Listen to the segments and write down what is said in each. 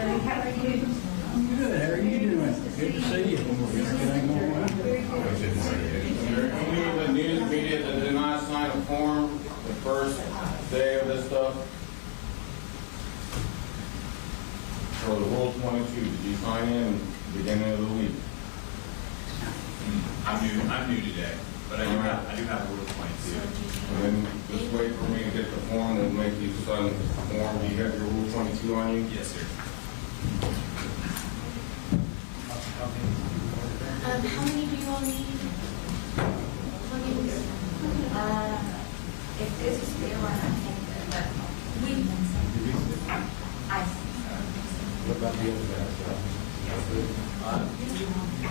How are you? Good, how are you doing? Good to see you. Everything going well? Any news media that did not sign a form the first day of this stuff? For the Rule 22, did you sign in at the beginning of the week? I'm new today, but I do have a Rule 22. And then just wait for me to get the form. We'll make you sign the form. Do you have your Rule 22 on you? Yes, sir. How many do you all need? If this is real, I think that What about the other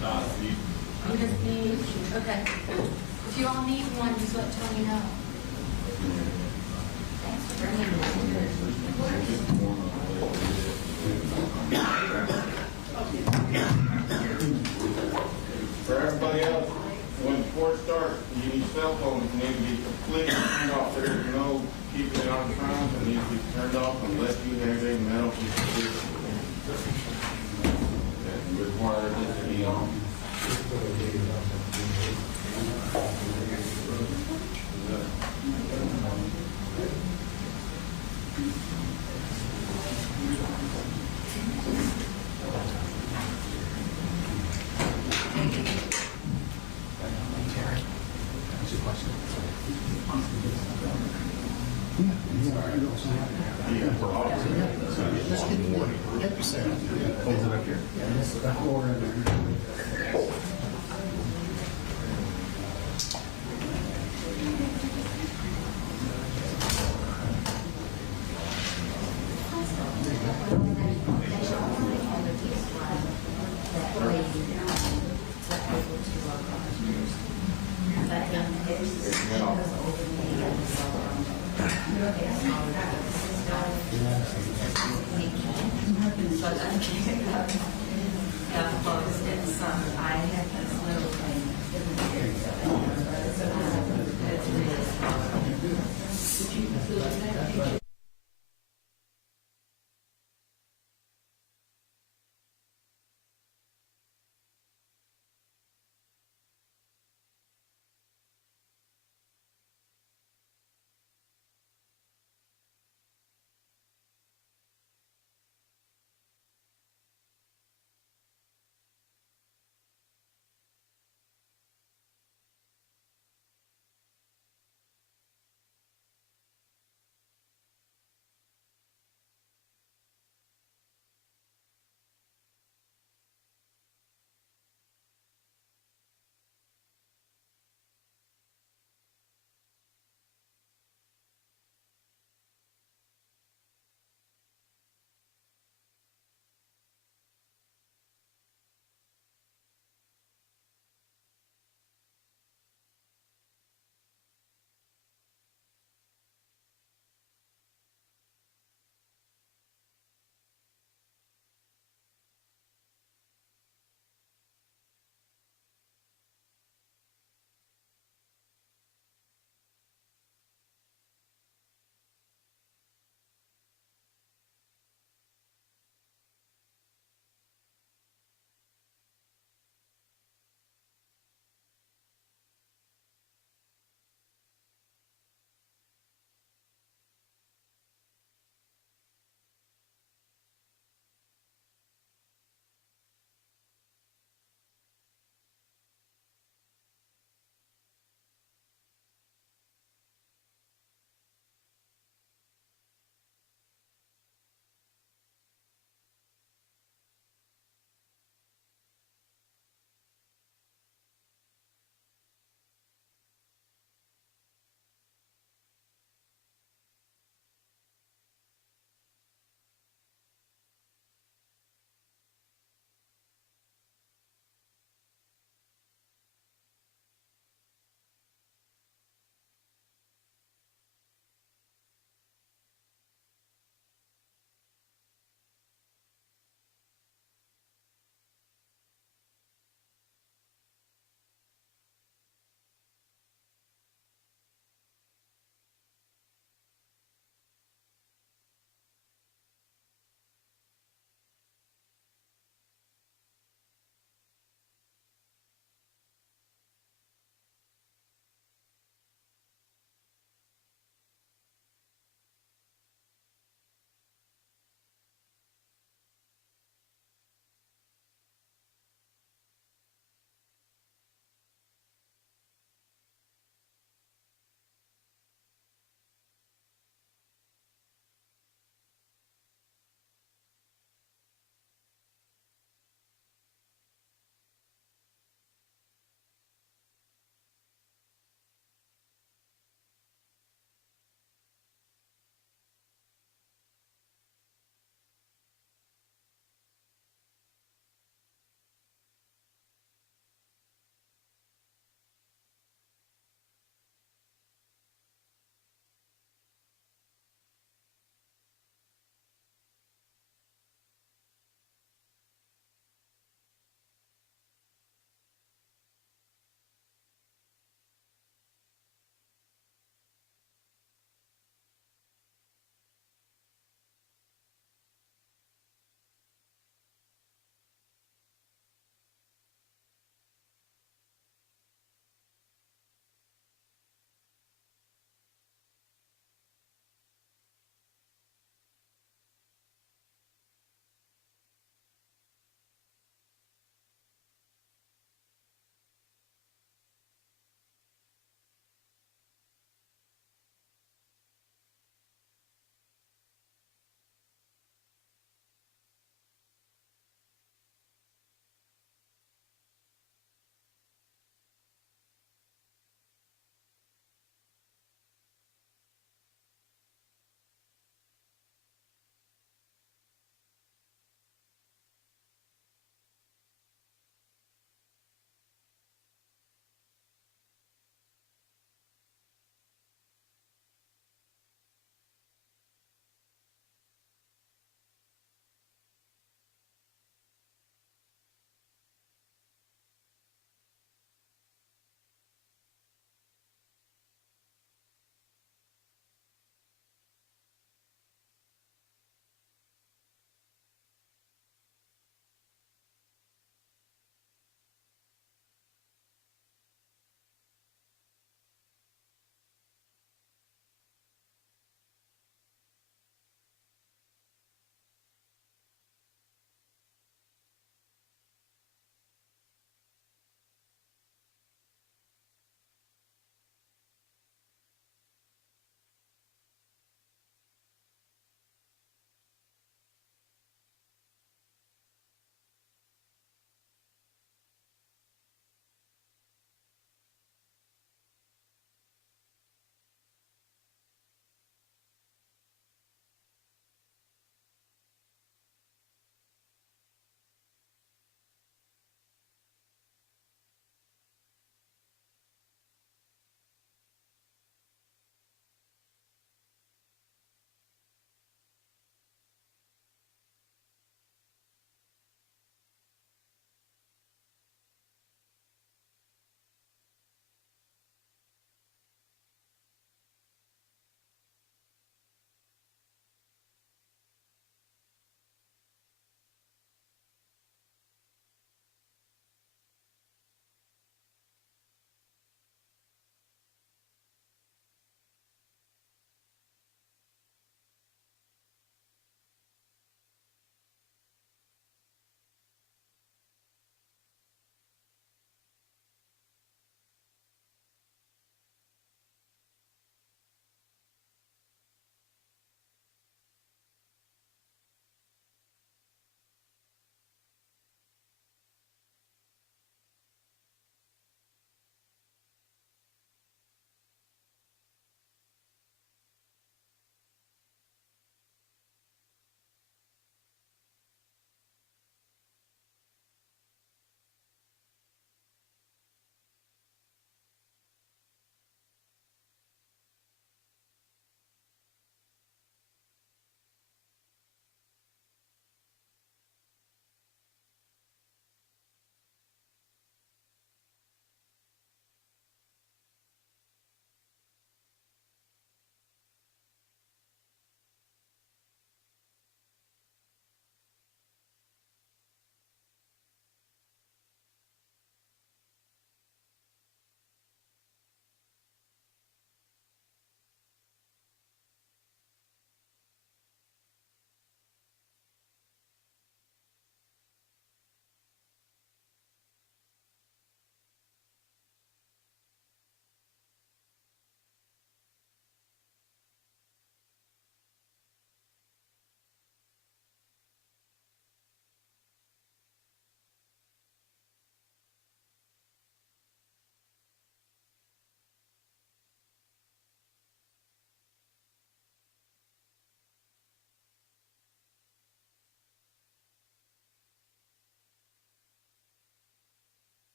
guys? you just need, okay. If you all need one, just let Tony know. Thanks for bringing For everybody else, when court starts, you need cell phones need to be completely turned off. There's no keeping it on silent. It needs to be turned off unless you have a medical condition that requires it to be on. Let's get the money. Get the sound. Is it up here? Yeah, this is the floor in there. I have this little thing.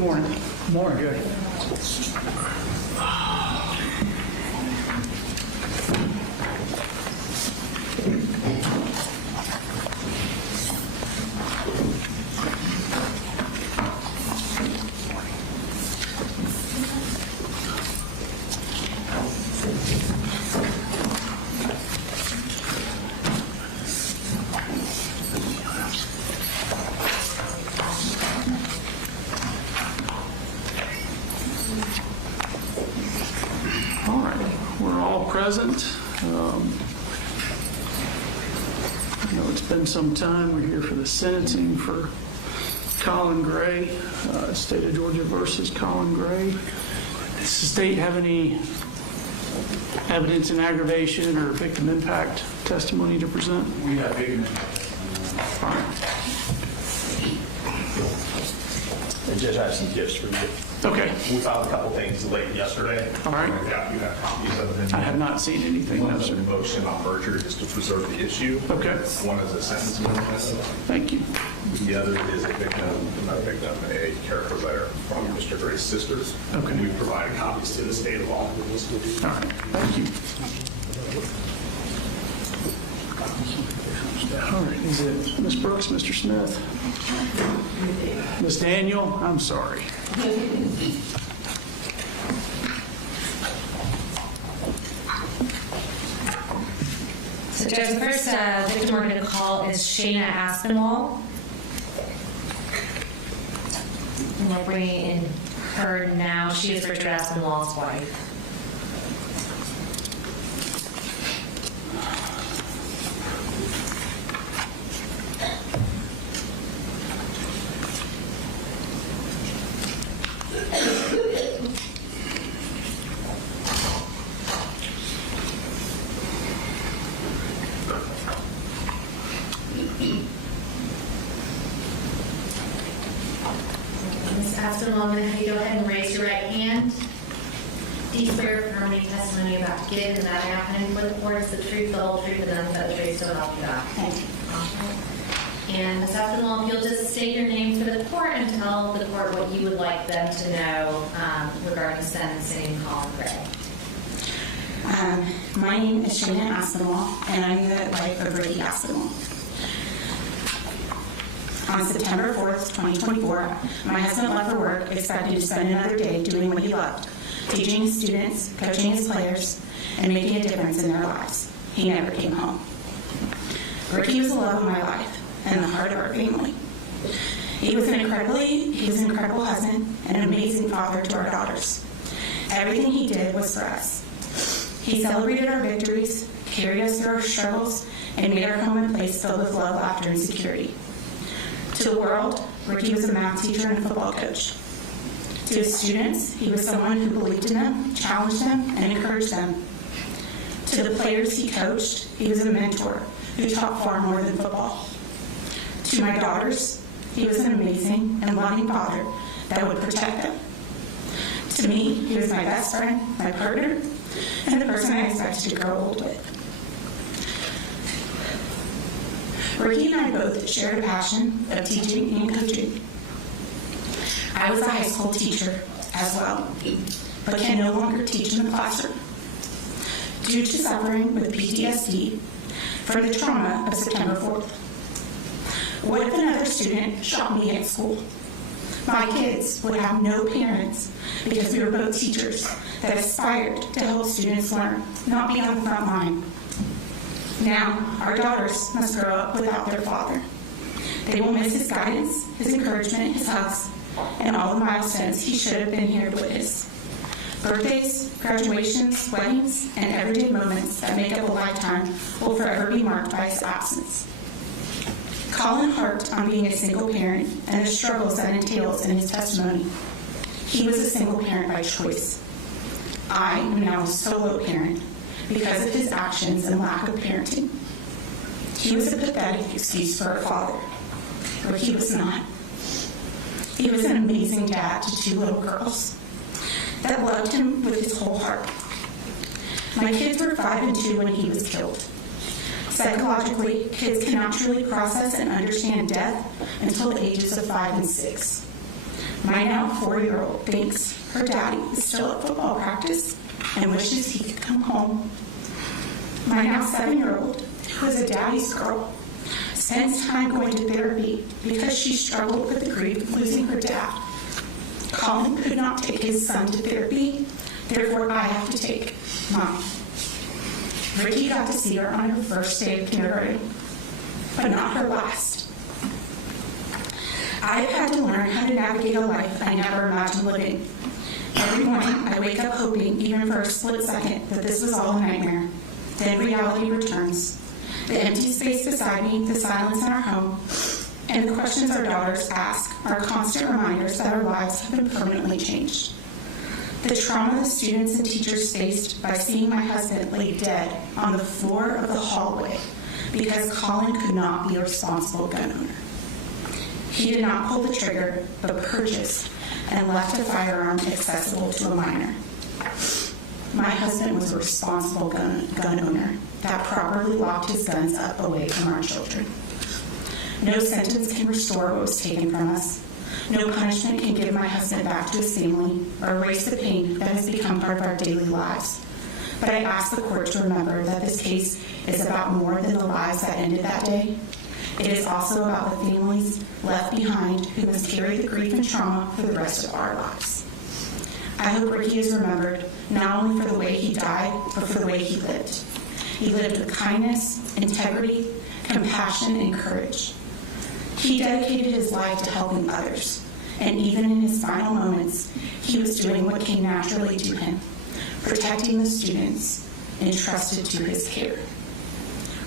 Good morning. Morning, Judge. All right, we're all present. I know it's been some time. We're here for the sentencing for Colin Gray, State of Georgia versus Colin Gray. Does the state have any evidence in aggravation or victim impact testimony to present? We have big. And Judge, I have some gifts for you. Okay. We filed a couple things late yesterday. All right. Yeah, you have copies of them. I have not seen anything. One No, is sir. a motion on merger just to preserve the issue. Okay. One is a sentencing amendment. Thank you. The other is a character letter from Mr. Gray's sisters. Okay. We provided copies to the state of law. All right. Thank you. All right. Is it Ms. Brooks, Mr. Smith? Ms. Daniel? I'm sorry. So Judge, the first victim we're going to call is Shayna Aspinwall. And we're bringing in her now. She is Richard Aspinwall's wife. Ms. Aspinwall, I'm going to have you go ahead and raise your right hand. Do you swear or affirm any testimony you're about to give and that happening for the court is the truth, the whole truth, and nothing but the truth, so help you God? And Ms. Aspinwall, if you'll just state your name for the court and tell the court what you would like them to know regarding sentencing Colin Gray. My name is Shayna Aspinwall, and I'm the wife of Ricky Aspinwall. On September 4th, 2024, my husband left for work expecting to spend another day doing what he loved, teaching his students, coaching his players, and making a difference in their lives. He never came home. Ricky was the love of my life and the heart of our family. He was an incredible husband and an amazing father to our daughters. Everything he did was for us. He celebrated our victories, carried us through our struggles, and made our home a place filled with love, laughter, and security. To the world, Ricky was a math teacher and a football coach. To his students, he was someone who believed in them, challenged them, and encouraged them. To the players he coached, he was a mentor who taught far more than football. To my daughters, he was an amazing and loving father that would protect them. To me, he was my best friend, my partner, and the person I expected to grow old with. Ricky and I both shared a passion of teaching and coaching. I was a high school teacher as well, but can no longer teach in the classroom. Due to suffering with PTSD from the trauma of September 4th. What if another student shot me at school? My kids would have no parents because we were both teachers that aspired to help students learn, not be on the front line. Now, our daughters must grow up without their father. They will miss his guidance, his encouragement, his hugs, and all the milestones he should have been here to witness. Birthdays, graduations, weddings, and everyday moments that make up a lifetime will forever be marked by his absence. Colin harped on being a single parent and the struggles that entails in his testimony. He was a single parent by choice. I am now a solo parent because of his actions and lack of parenting. He was a pathetic excuse for a father, but he was not. He was an amazing dad to two little girls that loved him with his whole heart. My kids were 5 and 2 when he was killed. Psychologically, kids cannot truly process and understand death until the ages of 5 and 6. My now 4-year-old thinks her daddy is still at football practice and wishes he could come home. My now 7-year-old, who is a daddy's girl, spends time going to therapy because she struggled with the grief of losing her dad. Colin could not take his son to therapy, therefore I have to take mine. Ricky got to see her on her first day of kindergarten, but not her last. I have had to learn how to navigate a life I never imagined living. Every morning, I wake up hoping, even for a split second, that this was all a nightmare. Then reality returns. The empty space beside me, the silence in our home, and the questions our daughters ask are constant reminders that our lives have been permanently changed. The trauma the students and teachers faced by seeing my husband lay dead on the floor of the hallway because Colin could not be a responsible gun owner. He did not pull the trigger, but purchased and left a firearm accessible to a minor. My husband was a responsible gun owner that properly locked his guns up away from our children. No sentence can restore what was taken from us. No punishment can give my husband back to his family or erase the pain that has become part of our daily lives. But I ask the court to remember that this case is about more than the lives that ended that day. It is also about the families left behind who must carry the grief and trauma for the rest of our lives. I hope Ricky is remembered not only for the way he died, but for the way he lived. He lived with kindness, integrity, compassion, and courage. He dedicated his life to helping others, and even in his final moments, he was doing what came naturally to him, protecting the students entrusted to his care.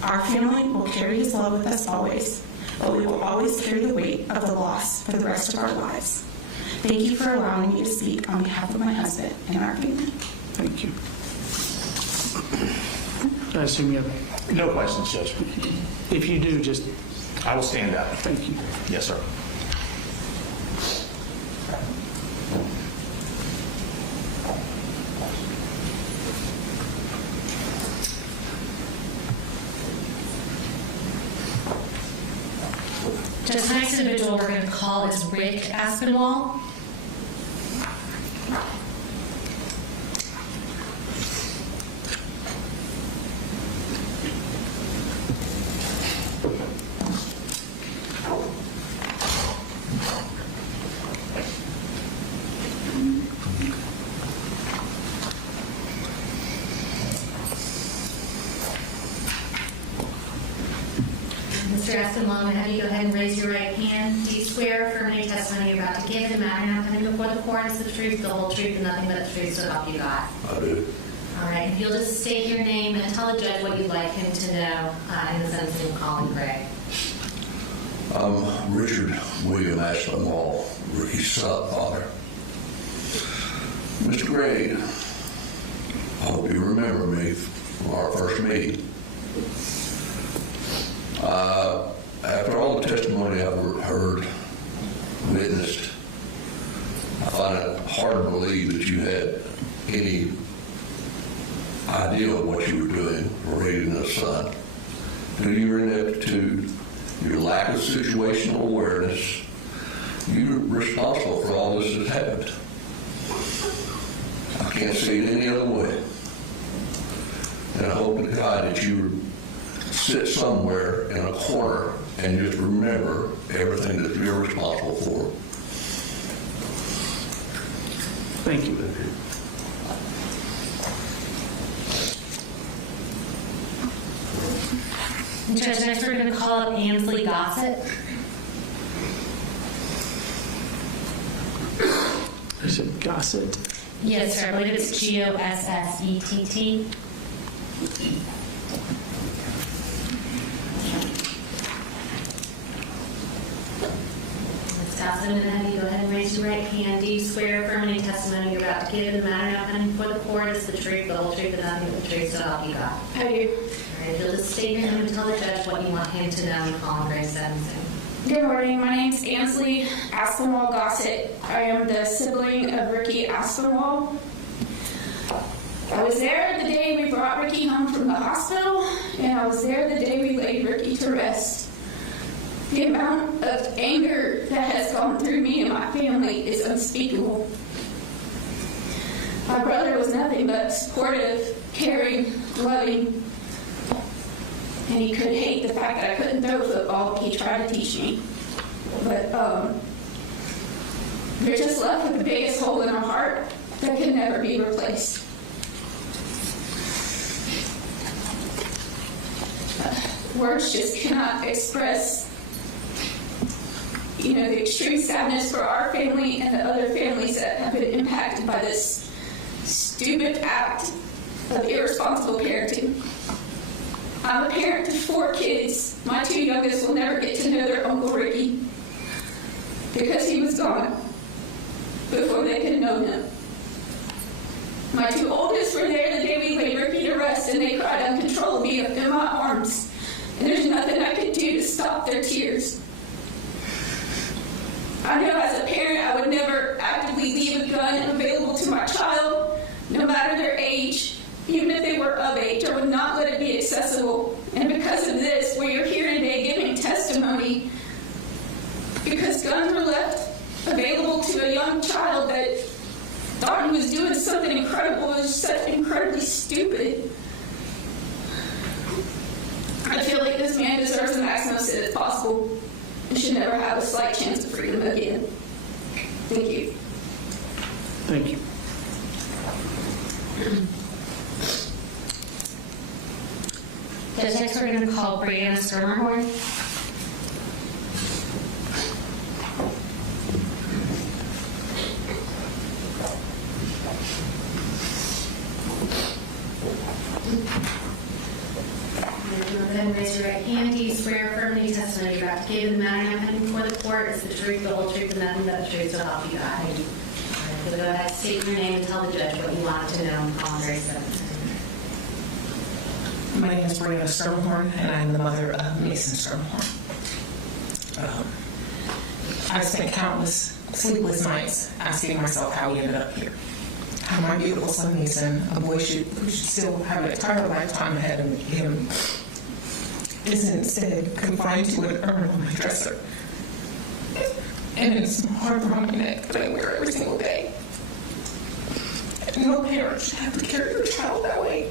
Our family will carry his love with us always, but we will always carry the weight of the loss for the rest of our lives. Thank you for allowing me to speak on behalf of my husband and our family. Thank you. I assume you have, No questions, Judge. if you do, just I will stand up. thank you. Yes, sir. Just the next individual we're going to call is Rick Aspinwall. Mr. Aspinwall, I'm going to have you go ahead and raise your right hand. Do you swear affirm any testimony you're about to give in the matter now coming before the court is the truth, the whole truth, and nothing but the truth, so help you God? I do. All right. If you'll just state your name and tell the judge what you'd like him to know in the sentencing of Colin Gray. I'm Richard William Aspinwall, Ricky's stepfather. Mr. Gray, I hope you remember me from our first meeting. After all the testimony I've heard, witnessed, I find it hard to believe that you had any idea of what you were doing for raising a son. Due to your ineptitude, your lack of situational awareness, you're responsible for all this that's happened. I can't see it any other way. And I hope to God that you sit somewhere in a corner and just remember everything that you're responsible for. Thank you. Judge, next we're going to call up Ansley Gossett. You said Gossett. Yes, sir. I believe it's Gossett. Ms. Gossett, I'm going to have you go ahead and raise your right hand. Do you swear affirm any testimony you're about to give in the matter now coming before the court is the truth, the whole truth, and nothing but the truth, so help you God? I do. All right. If you'll just state your name and tell the judge what you want him to know in Colin Gray's sentencing. Good morning. My name's Ansley Aspinwall Gossett. I am the sibling of Ricky Aspinwall. I was there the day we brought Ricky home from the hospital, and I was there the day we laid Ricky to rest. The amount of anger that has gone through me and my family is unspeakable. My brother was nothing but supportive, caring, loving, and he could hate the fact that I couldn't throw a football. He tried to teach me. But they're just left with the biggest hole in our heart that can never be replaced. Words just cannot express, the extreme sadness for our family and the other families that have been impacted by this stupid act of irresponsible parenting. I'm a parent to 4 kids. My 2 youngest will never get to know their Uncle Ricky because he was gone before they could know him. My 2 oldest were there the day we laid Ricky to rest, and they cried uncontrollably in my arms. And there's nothing I could do to stop their tears. I know as a parent I would never actively leave a gun available to my child, no matter their age. Even if they were of age, I would not let it be accessible. And because of this, we're here today giving testimony because guns were left available to a young child that thought he was doing something incredible. It was such incredibly stupid. I feel like this man deserves the maximum sentence possible and should never have a slight chance of freedom again. Thank you. Thank you. Judge, next we're going to call Brianna Schermerhorn. Then raise your right hand. Do you swear affirming the testimony you're about to give in the matter now pending before the court is the truth, the whole truth, and nothing but the truth, so help you God? I do. So go ahead, state your name and tell the judge what you wanted to know on Colin Gray 7. My name is Brianna Schermerhorn, and I'm the mother of Mason Schermerhorn. I spent countless sleepless nights asking myself how he ended up here. How my beautiful son Mason, a boy who should still have an entire lifetime ahead of him, is instead confined to an urn on my dresser. And it's hard around my neck that I wear every single day. No parent should have to carry their child that way.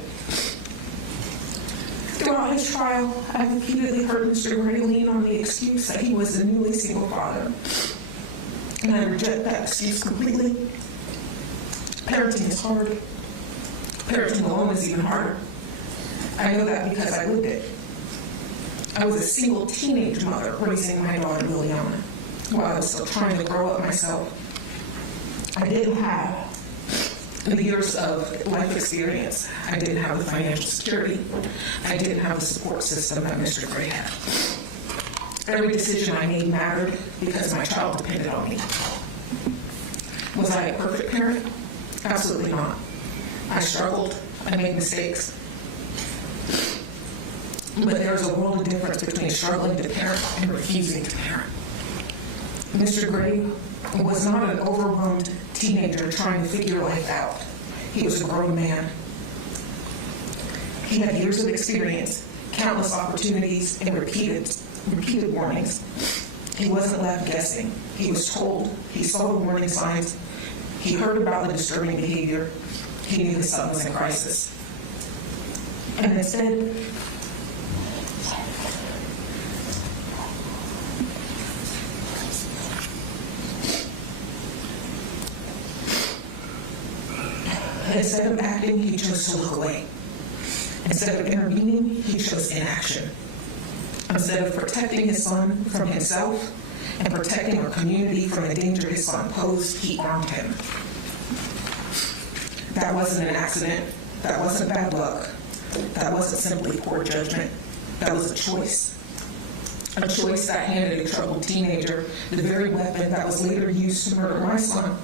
Throughout his trial, I repeatedly heard Mr. Gray lean on the excuse that he was a newly single father. And I reject that excuse completely. Parenting is hard. Parenting alone is even harder. I know that because I lived it. I was a single teenage mother raising my daughter Liliana while I was still trying to grow up myself. I didn't have the years of life experience. I didn't have the financial security. I didn't have the support system that Mr. Gray had. Every decision I made mattered because my child depended on me. Was I a perfect parent? Absolutely not. I struggled. I made mistakes. But there's a world of difference between struggling to parent and refusing to parent. Mr. Gray was not an overwhelmed teenager trying to figure life out. He was a grown man. He had years of experience, countless opportunities, and repeated warnings. He wasn't left guessing. He was told. He saw the warning signs. He heard about the disturbing behavior. He knew his son was in crisis. And instead, of acting, he chose to look away. Instead of intervening, he chose inaction. Instead of protecting his son from himself and protecting our community from the danger his son posed, he armed him. That wasn't an accident. That wasn't bad luck. That wasn't simply poor judgment. That was a choice. A choice that handed a troubled teenager the very weapon that was later used to murder my son,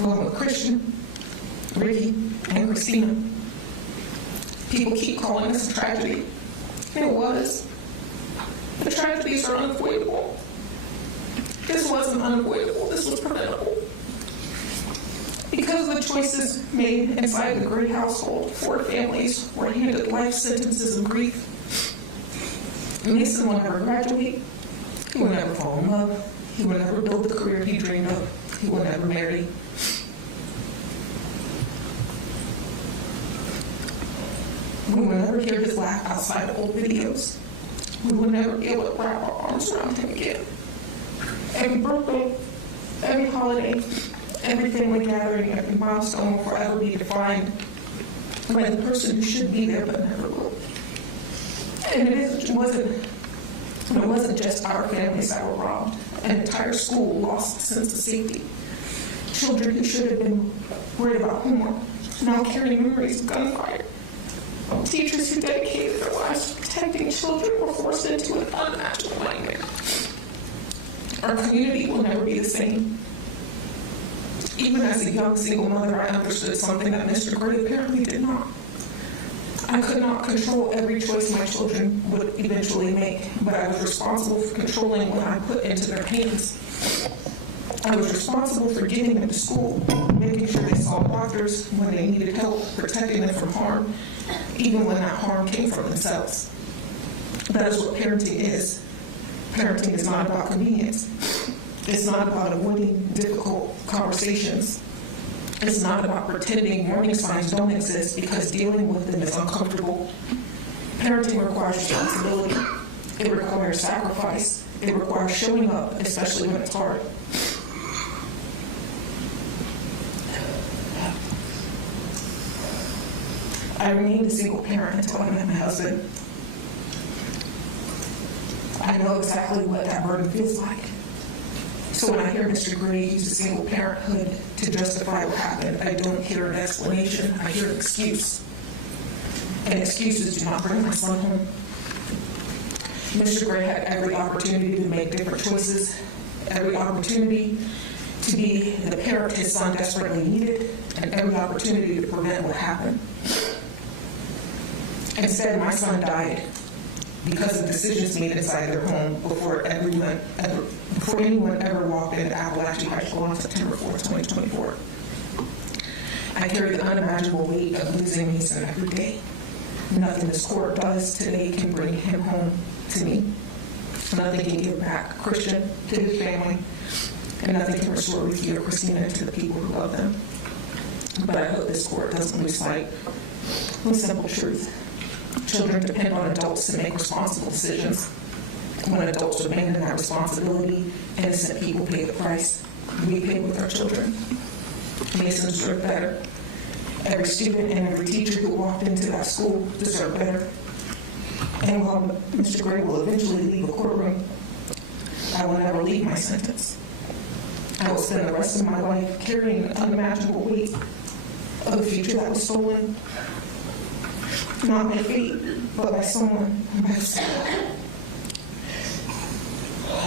along with Christian, Ricky, and Christina. People keep calling this a tragedy. And it was. The tragedies are unavoidable. This wasn't unavoidable. This was preventable. Because of the choices made inside the Gray household, 4 families were handed life sentences of grief. Mason will never graduate. He will never fall in love. He will never build the career he dreamed of. He will never marry. We will never hear his laugh outside of old videos. We will never be able to wrap our arms around him again. Every birthday, every holiday, every family gathering, every milestone will forever be defined by the person who should be there but never will. And it wasn't just our families that were robbed. An entire school lost a sense of safety. Children who should have been worried about homework now carry memories of gunfire. Teachers who dedicated their lives to protecting children were forced into an unimaginable nightmare. Our community will never be the same. Even as a young single mother, I understood something that Mr. Gray apparently did not. I could not control every choice my children would eventually make, but I was responsible for controlling what I put into their hands. I was responsible for getting them to school, making sure they saw doctors when they needed help, protecting them from harm, even when that harm came from themselves. That is what parenting is. Parenting is not about convenience. It's not about avoiding difficult conversations. It's not about pretending warning signs don't exist because dealing with them is uncomfortable. Parenting requires responsibility. It requires sacrifice. It requires showing up, especially when it's hard. I remained a single parent until I met my husband. I know exactly what that burden feels like. So when I hear Mr. Gray use a single parenthood to justify what happened, I don't hear an explanation. I hear an excuse. And excuses do not bring my son home. Mr. Gray had every opportunity to make different choices, every opportunity to be the parent his son desperately needed, and every opportunity to prevent what happened. Instead, my son died because of decisions made inside their home before anyone ever walked into Apalachee High School on September 4th, 2024. I carry the unimaginable weight of losing Mason every day. Nothing this court does today can bring him home to me. Nothing can give back Christian to his family, and nothing can restore Ricky or Christina to the people who love them. But I hope this court doesn't lose sight of the simple truth. Children depend on adults to make responsible decisions. When adults abandon that responsibility, innocent people pay the price. We pay with our children. Mason deserved better. Every student and every teacher who walked into that school deserved better. And while Mr. Gray will eventually leave the courtroom, I will never leave my sentence. I will spend the rest of my life carrying an unimaginable weight of a future that was stolen, not by fate, but by someone,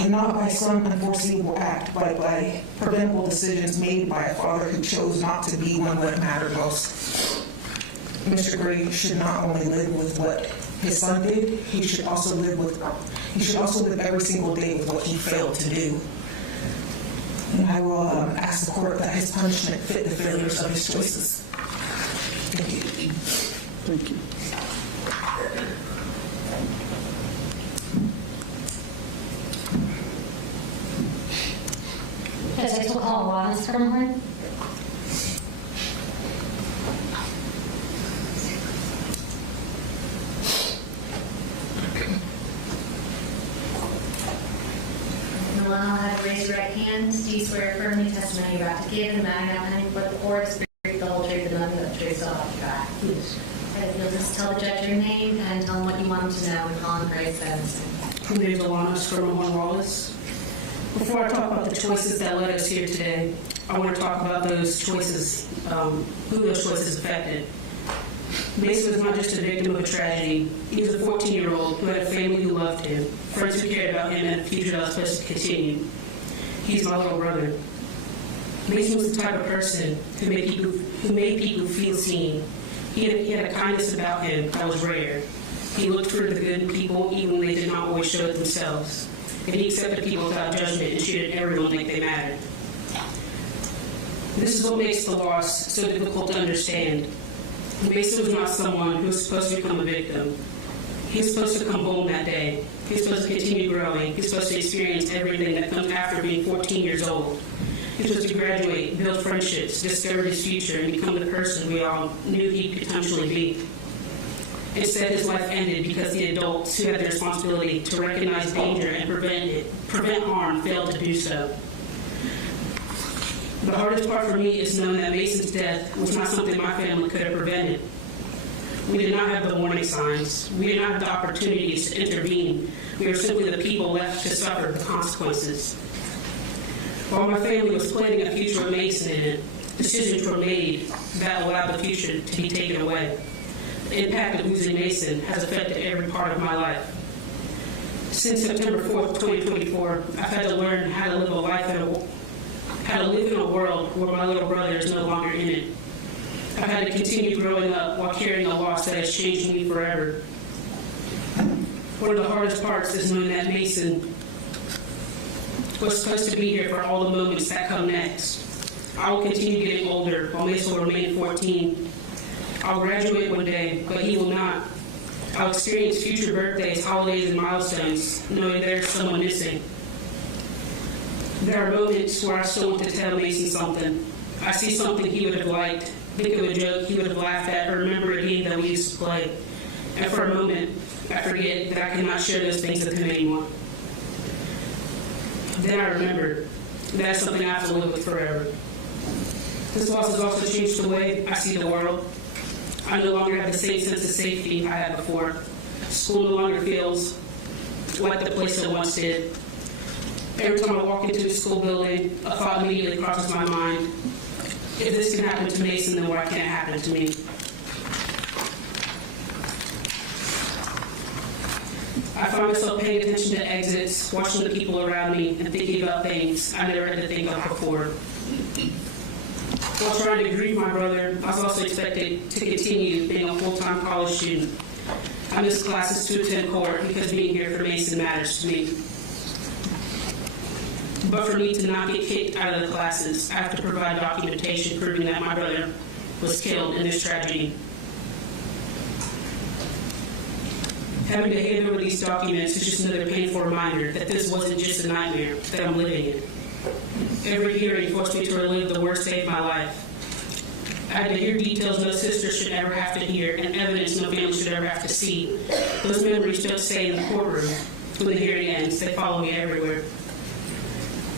not by some unforeseeable act, but by preventable decisions made by a father who chose not to be one when it mattered most. Mr. Gray should not only live with what his son did, he should also live every single day with what he failed to do. And I will ask the court that his punishment fit the failures of his choices. Thank you. Thank you. Judge, we'll call Wallace from Horn. Noel, have you raised your right hand? Do you swear affirming testimony you're about to give in the matter now pending before the court is the whole truth and nothing but the truth, so help you God? Yes. Okay, you'll just tell the judge your name and tell him what you want him to know with Colin Gray sentencing. My name is Alana from Horn Wallace. Before I talk about the choices that led us here today, I want to talk about those choices, who those choices affected. Mason was not just a victim of a tragedy. He was a 14-year-old who had a family who loved him, friends who cared about him, and a future that was supposed to continue. He's my little brother. Mason was the type of person who made people feel seen. He had a kindness about him that was rare. He looked for the good in people even when they did not always show it themselves. And he accepted people without judgment and treated everyone like they mattered. This is what makes the loss so difficult to understand. Mason was not someone who was supposed to become a victim. He was supposed to come home that day. He was supposed to continue growing. He was was supposed to experience everything that comes after being 14 years old. He was supposed to graduate, build friendships, discover his future, and become the person we all knew he could potentially be. Instead, his life ended because the adults who had the responsibility to recognize danger and prevent harm failed to do so. The hardest part for me is knowing that Mason's death was not something my family could have prevented. We did not have the warning signs. We did not have the opportunities to intervene. We were simply the people left to suffer the consequences. While my family was planning a future with Mason in it, decisions were made that allowed the future to be taken away. The impact of losing Mason has affected every part of my life. Since September 4th, 2024, I've had to learn how to live in a world where my little brother is no longer in it. I've had to continue growing up while carrying a loss that has changed me forever. One of the hardest parts is knowing that Mason was supposed to be here for all the moments that come next. I will continue getting older while Mason will remain 14. I'll graduate one day, but he will not. I'll experience future birthdays, holidays, and milestones, knowing there's someone missing. There are moments where I still want to tell Mason something. I see something he would have liked, think of a joke he would have laughed at, or remember a game that we used to play. And for a moment, I forget that I cannot share those things with him anymore. Then I remember that's something I have to live with forever. This loss has also changed the way I see the world. I no longer have the same sense of safety I had before. School no longer feels like the place it once did. Every time I walk into a school building, a thought immediately crosses my mind. If this can happen to Mason, then why can't it happen to me? I find myself paying attention to exits, watching the people around me, and thinking about things I never had to think of before. While trying to grieve my brother, I was also expected to continue being a full-time college student. I missed classes to attend court because being here for Mason matters to me. But for me to not get kicked out of the classes, I have to provide documentation proving that my brother was killed in this tragedy. Having to hand over these documents is just another painful reminder that this wasn't just a nightmare that I'm living in. Every hearing forced me to relive the worst day of my life. I had to hear details no sister should ever have to hear and evidence no family should ever have to see. Those memories don't stay in the courtroom when the hearing ends. They follow me everywhere.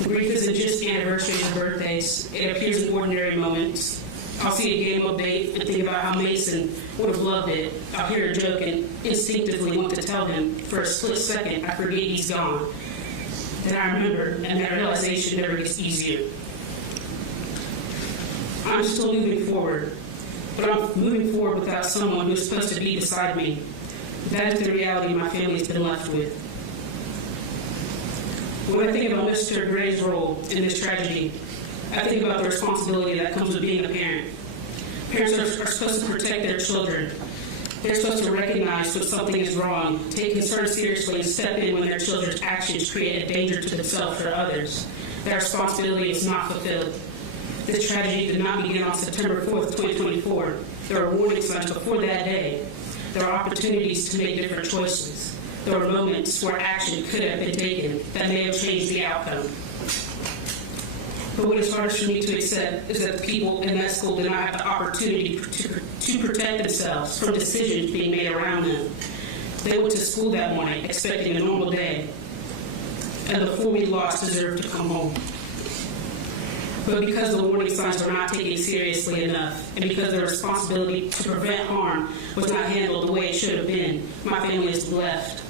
Grief isn't just anniversaries and birthdays. It appears in ordinary moments. I'll see a game update and think about how Mason would have loved it. I'll hear a joke and instinctively want to tell him. For a split second, I forget he's gone. Then I remember, and that realization never gets easier. I'm still moving forward, but I'm moving forward without someone who's supposed to be beside me. That is the reality my family's been left with. When I think about Mr. Gray's role in this tragedy, I think about the responsibility that comes with being a parent. Parents are supposed to protect their children. They're supposed to recognize when something is wrong, take concern seriously, and step in when their children's actions create a danger to themselves or others. That responsibility is not fulfilled. This tragedy did not begin on September 4th, 2024. There were warning signs before that day. There were opportunities to make different choices. There were moments where action could have been taken that may have changed the outcome. But what is hardest for me to accept is that the people in that school did not have the opportunity to protect themselves from decisions being made around them. They went to school that morning expecting a normal day, and the fool we lost deserved to come home. But because the warning signs were not taken seriously enough, and because the responsibility to prevent harm was not handled the way it should have been, my family is left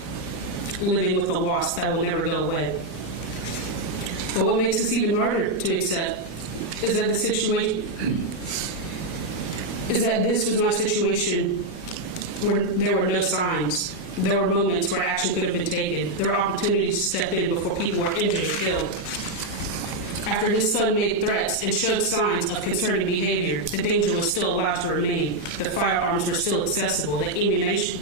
living with a loss that will never go away. But what makes this even harder to accept is that this was not a situation where there were no signs. There were moments where action could have been taken. There were opportunities to step in before people were injured or killed. After his son made threats and showed signs of concerning behavior, the danger was still allowed to remain. The firearms were still accessible. The ammunition,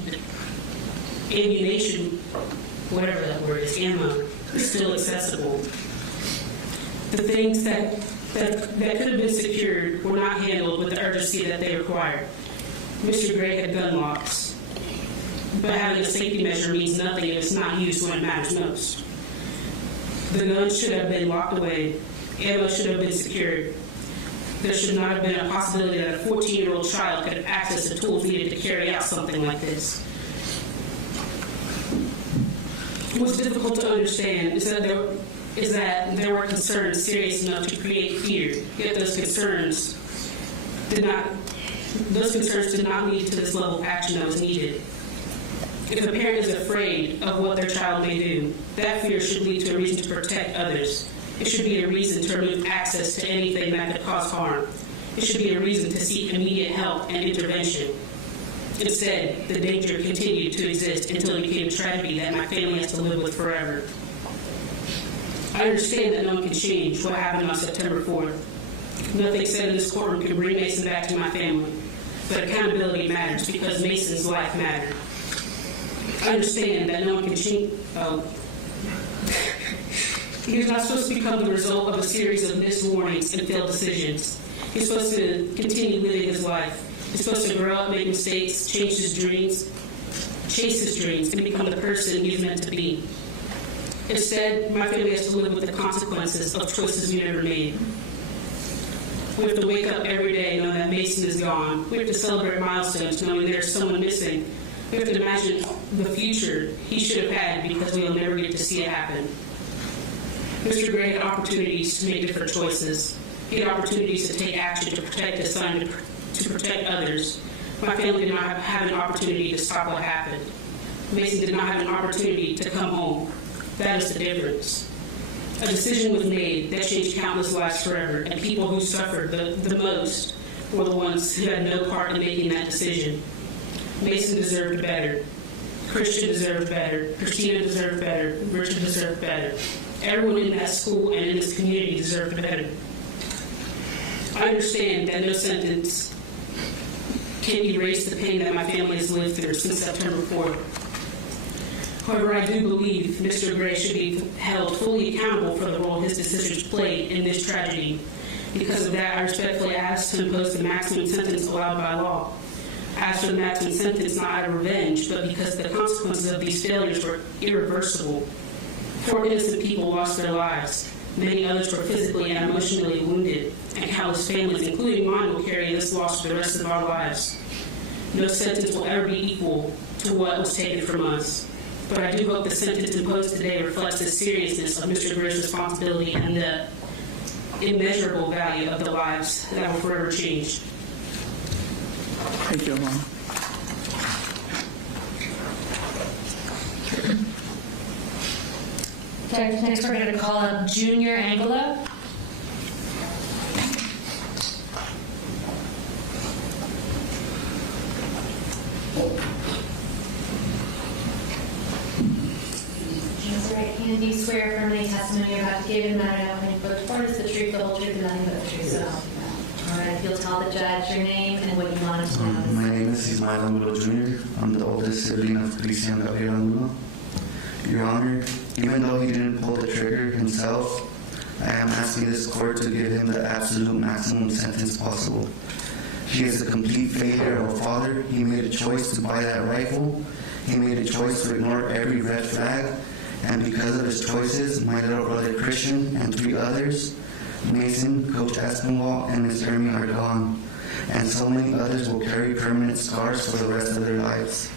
whatever that word is, ammo, was still accessible. The things that could have been secured were not handled with the urgency that they required. Mr. Gray had gun locks, but having a safety measure means nothing if it's not used when it matters most. The gun should have been locked away. Ammo should have been secured. There should not have been a possibility that a 14-year-old child could have access to tools needed to carry out something like this. What's difficult to understand is that there were concerns serious enough to create fear, yet those concerns did not lead to this level of action that was needed. If a parent is afraid of what their child may do, that fear should lead to a reason to protect others. It should be a reason to remove access to anything that could cause harm. It should be a reason to seek immediate help and intervention. Instead, the danger continued to exist until it became a tragedy that my family has to live with forever. I understand that no one can change what happened on September 4th. Nothing said in this courtroom can bring Mason back to my family, but accountability matters because Mason's life mattered. I understand that no one can change. He was not supposed to become the result of a series of missed warnings and failed decisions. He's supposed to continue living his life. He's supposed to grow up, make mistakes, chase his dreams, and become the person he's meant to be. Instead, my family has to live with the consequences of choices we never made. We have to wake up every day knowing that Mason is gone. We have to celebrate milestones knowing there's someone missing. We have to imagine the future he should have had because we will never get to see it happen. Mr. Gray had opportunities to make different choices. He had opportunities to take action to protect his son, to protect others. My family did not have an opportunity to stop what happened. Mason did not have an opportunity to come home. That is the difference. A decision was made that changed countless lives forever, and people who suffered the most were the ones who had no part in making that decision. Mason deserved better. Christian deserved better. Christina deserved better. Richard deserved better. Everyone in that school and in this community deserved better. I understand that no sentence can erase the pain that my family has lived through since September 4th. However, I do believe Mr. Gray should be held fully accountable for the role his decisions played in this tragedy. Because of that, I respectfully ask to impose the maximum sentence allowed by law. I ask for the maximum sentence not out of revenge, but because the consequences of these failures were irreversible. 4 innocent people lost their lives. Many others were physically and emotionally wounded, and countless families, including mine, will carry this loss for the rest of our lives. No sentence will ever be equal to what was taken from us. But I do hope the sentence imposed today reflects the seriousness of Mr. Gray's responsibility and the immeasurable value of the lives that will forever change. Thank you, Alana. Okay, next we're going to call up Junior Angelo. Raise your right hand. Do you swear affirming testimony you're about to give in the matter of any book report is the truth, the whole truth, and nothing but the truth? So, all right, if you'll tell the judge your name and what you want to know. My name is Ismael Angulo Jr. I'm the oldest sibling of Cristian Gabriel Angulo. Your Honor, even though he didn't pull the trigger himself, I am asking this court to give him the absolute maximum sentence possible. He is a complete failure of a father. He made a choice to buy that rifle. He made a choice to ignore every red flag. And because of his choices, my little brother Christian and 3 others, Mason, Coach Aspinwall, and Ms. Ermi are gone. And so many others will carry permanent scars for the rest of their lives.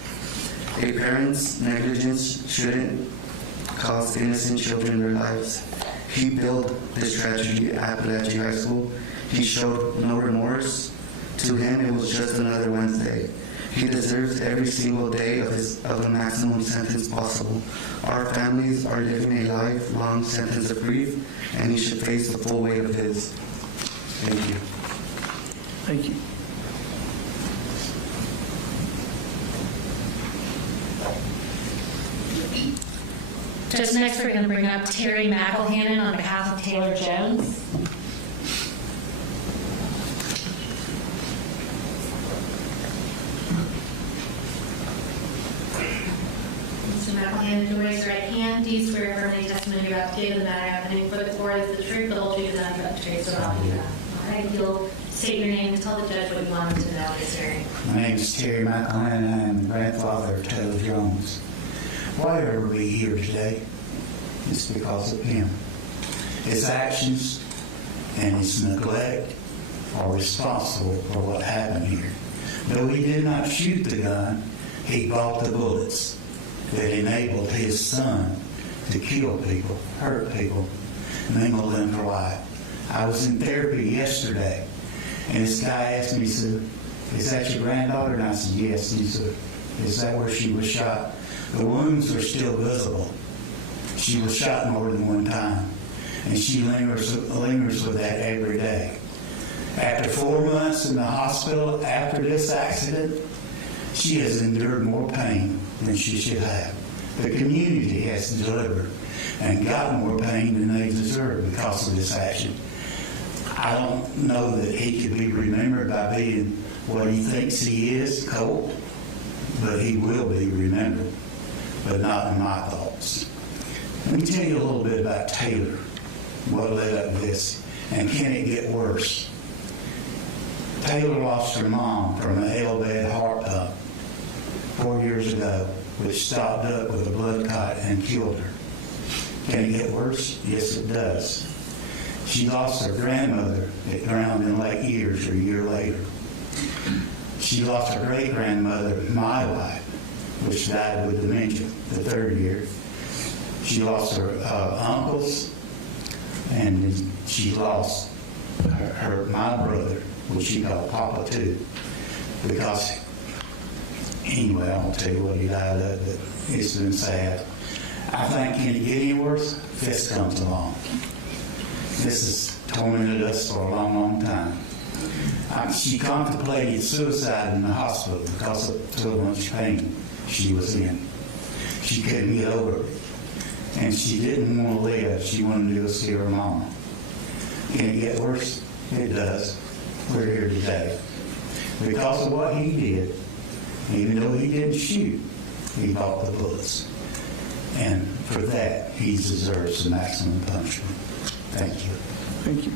A parent's negligence shouldn't cost innocent children their lives. He built this tragedy at Apalachee High School. He showed no remorse. To him, it was just another Wednesday. He deserves every single day of the maximum sentence possible. Our families are living a lifelong sentence of grief, and he should face the full weight of his. Thank you. Thank you. Just next, we're going to bring up Terry McElhannon on behalf of Taylor Jones. Mr. McElhannon, if you raise your right hand, do you swear affirming testimony you're about to give in the matter happening before the court is the truth, the whole truth, and nothing but the truth? So help you God. All right, you'll state your name and tell the judge what you want him to know in this hearing. My name is Terry McElhannon. I am the grandfather of Taylor Jones. Why are we here today? It's because of him. His actions and his neglect are responsible for what happened here. Though he did not shoot the gun, he bought the bullets that enabled his son to kill people, hurt people, mangle them for life. I was in therapy yesterday, and this guy asked me, he said, "Is that your granddaughter?" And I said, "Yes." And he said, "Is that where she was shot?" The wounds are still visible. She was shot more than one time, and she lingers with that every day. After 4 months in the hospital after this accident, she has endured more pain than she should have. The community has delivered and got more pain than they deserve because of this action. I don't know that he could be remembered by being what he thinks he is, Colt, but he will be remembered, but not in my thoughts. Let me tell you a little bit about Taylor, what led up to this, and can it get worse? Taylor lost her mom from an L-bed heart pump 4 years ago, which stopped up with a blood clot and killed her. Can it get worse? Yes, it does. She lost her grandmother that drowned in Lake Erie a year later. She lost her great-grandmother, my wife, which died with dementia the third year. She lost her uncles, and she lost my brother, which she called Papa too, because anyway, I won't tell you what he died of, but it's been sad. I think, can it get any worse? This comes along. This has tormented us for a long, long time. She contemplated suicide in the hospital because of so much pain she was in. She couldn't get over it. And she didn't want to live. She wanted to go see her mama. Can it get worse? It does. We're here today. Because of what he did, even though he didn't shoot, he bought the bullets. And for that, he deserves the maximum punishment. Thank you. Thank you.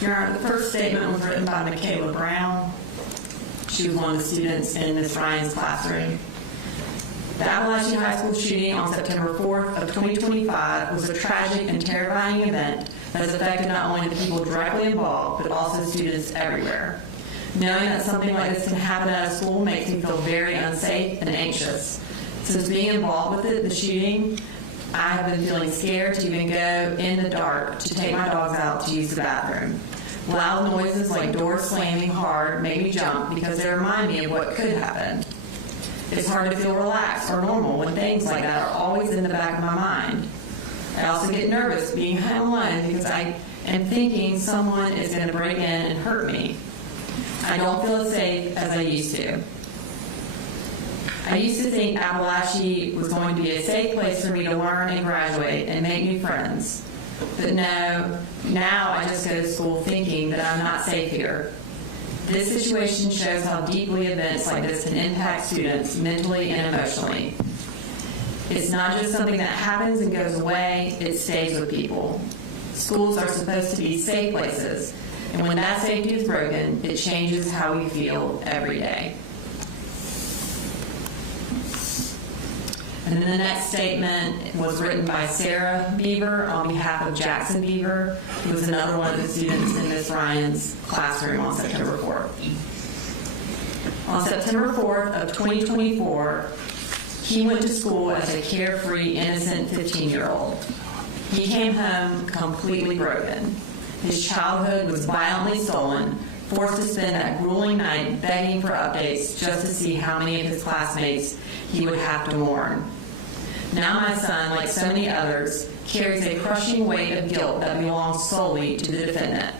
Your Honor, the first statement was written by Michaela Brown. She was one of the students in Ms. Ryan's classroom. The Apalachee High School shooting on September 4th of 2025 was a tragic and terrifying event that has affected not only the people directly involved, but also students everywhere. Knowing that something like this can happen at a school makes me feel very unsafe and anxious. Since being involved with the shooting, I have been feeling scared to even go in the dark to take my dogs out to use the bathroom. Loud noises like doors slamming hard make me jump because they remind me of what could happen. It's hard to feel relaxed or normal when things like that are always in the back of my mind. I also get nervous being home alone because I am thinking someone is going to break in and hurt me. I don't feel as safe as I used to. I used to think Apalachee was going to be a safe place for me to learn and graduate and make new friends. But no, now I just go to school thinking that I'm not safe here. This situation shows how deeply events like this can impact students mentally and emotionally. It's not just something that happens and goes away, it stays with people. Schools are supposed to be safe places, and when that safety is broken, it changes how we feel every day. And then the next statement was written by Sarah Beaver on behalf of Jackson Beaver, who was another one of the students in Ms. Ryan's classroom on September 4th. On September 4th of 2024, he went to school as a carefree, innocent 15-year-old. He came home completely broken. His childhood was violently stolen, forced to spend that grueling night begging for updates just to see how many of his classmates he would have to mourn. Now my son, like so many others, carries a crushing weight of guilt that belongs solely to the defendant.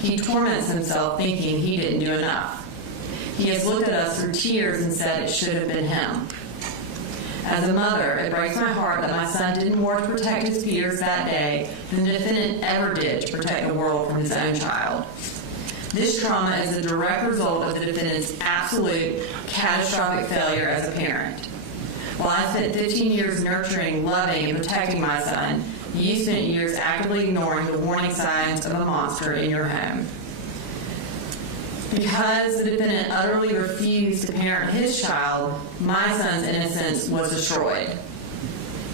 He torments himself thinking he didn't do enough. He has looked at us through tears and said it should have been him. As a mother, it breaks my heart that my son didn't more to protect his peers that day than the defendant ever did to protect the world from his own child. This trauma is a direct result of the defendant's absolute catastrophic failure as a parent. While I spent 15 years nurturing, loving, and protecting my son, you spent years actively ignoring the warning signs of a monster in your home. Because the defendant utterly refused to parent his child, my son's innocence was destroyed.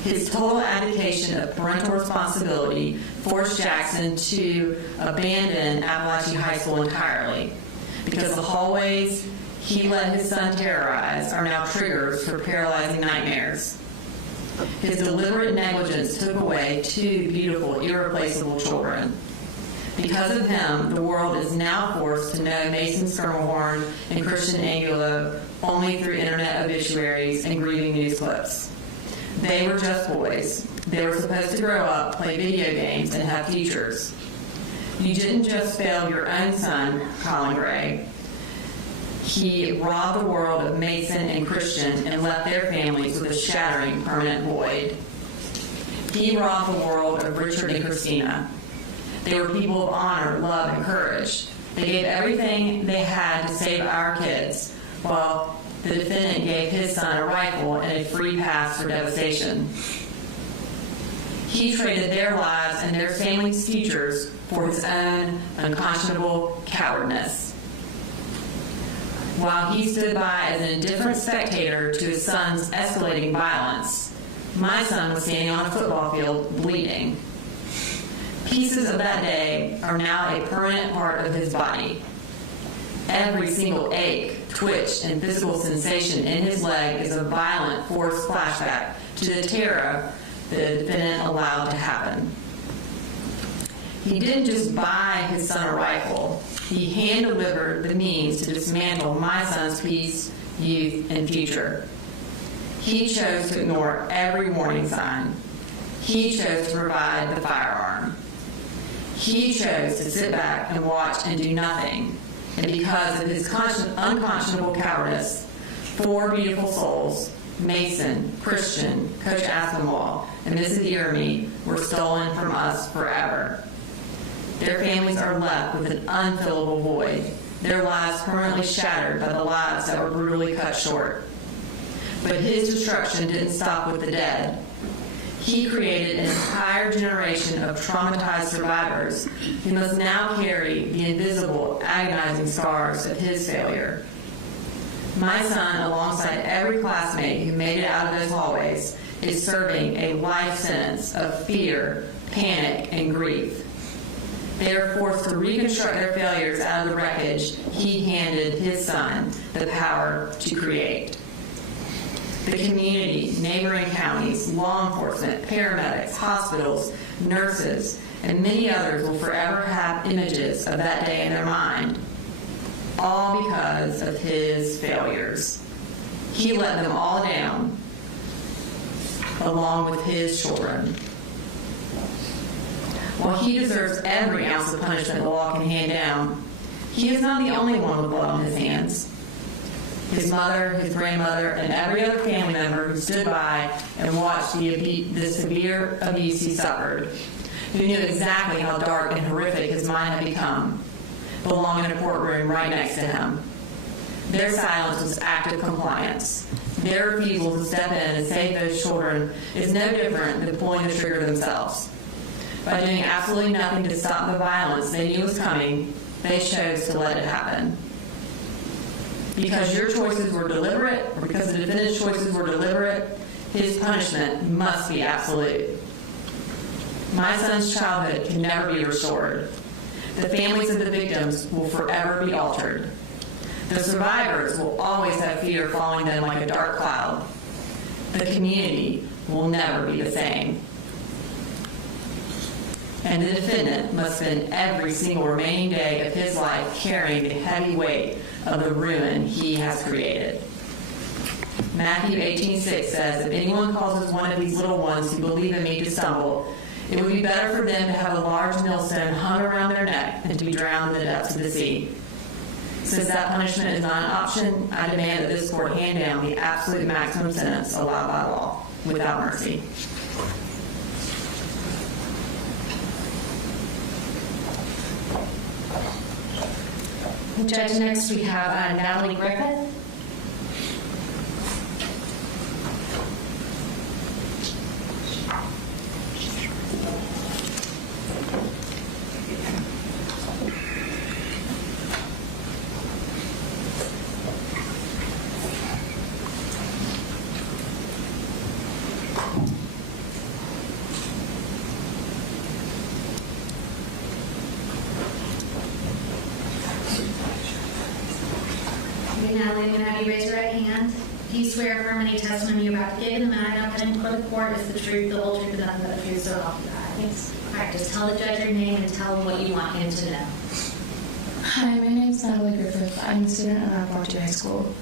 His total abdication of parental responsibility forced Jackson to abandon Apalachee High School entirely, because the hallways he let his son terrorize are now triggers for paralyzing nightmares. His deliberate negligence took away 2 beautiful, irreplaceable children. Because of him, the world is now forced to know Mason Skirmahorn and Christian Angulo only through internet obituaries and grieving news clips. They were just boys. They were supposed to grow up, play video games, and have futures. You didn't just fail your own son, Colin Gray. He robbed the world of Mason and Christian and left their families with a shattering permanent void. He robbed the world of Richard and Christina. They were people of honor, love, and courage. They gave everything they had to save our kids, while the defendant gave his son a rifle and a free pass for devastation. He traded their lives and their families' futures for his own unconscionable cowardness. While he stood by as an indifferent spectator to his son's escalating violence, my son was standing on a football field bleeding. Pieces of that day are now a permanent part of his body. Every single ache, twitch, and physical sensation in his leg is a violent, forced flashback to the terror the defendant allowed to happen. He didn't just buy his son a rifle. He hand-delivered the means to dismantle my son's peace, youth, and future. He chose to ignore every warning sign. He chose to provide the firearm. He chose to sit back and watch and do nothing. And because of his unconscionable cowardice, 4 beautiful souls, Mason, Christian, Coach Aspinwall, and Mrs. Yermy, were stolen from us forever. Their families are left with an unfillable void, their lives permanently shattered by the lives that were brutally cut short. But his destruction didn't stop with the dead. He created an entire generation of traumatized survivors who must now carry the invisible, agonizing scars of his failure. My son, alongside every classmate who made it out of those hallways, is serving a life sentence of fear, panic, and grief. They are forced to reconstruct their failures out of the wreckage he handed his son the power to create. The community, neighboring counties, law enforcement, paramedics, hospitals, nurses, and many others will forever have images of that day in their mind, all because of his failures. He let them all down, along with his children. While he deserves every ounce of punishment the law can hand down, he is not the only one with blood on his hands. His mother, his grandmother, and every other family member who stood by and watched the severe abuse he suffered, who knew exactly how dark and horrific his mind had become, belong in a courtroom right next to him. Their silence was active compliance. Their refusal to step in and save those children is no different than pulling the trigger themselves. By doing absolutely nothing to stop the violence they knew was coming, they chose to let it happen. Because your choices were deliberate, or because the defendant's choices were deliberate, his punishment must be absolute. My son's childhood can never be restored. The families of the victims will forever be altered. The survivors will always have fear following them like a dark cloud. The community will never be the same. And the defendant must spend every single remaining day of his life carrying the heavy weight of the ruin he has created. Matthew 18:6 says, "If anyone causes one of these little ones who believe in me to stumble, it would be better for them to have a large millstone hung around their neck than to be drowned in the depths of the sea." Since that punishment is not an option, I demand that this court hand down the absolute maximum sentence allowed by law, without mercy. Judge, next we have Natalie Griffith. Take Natalie, I'm going to have you raise your right hand. Do you swear affirm any testimony you're about to give in the matter now pending before the court is the truth, the whole truth, and nothing but the truth, so help you God? Yes. All right, just tell the judge your name and tell him what you want him to know. Hi, my name is Natalie Griffith. I'm a student at Apalachee High School.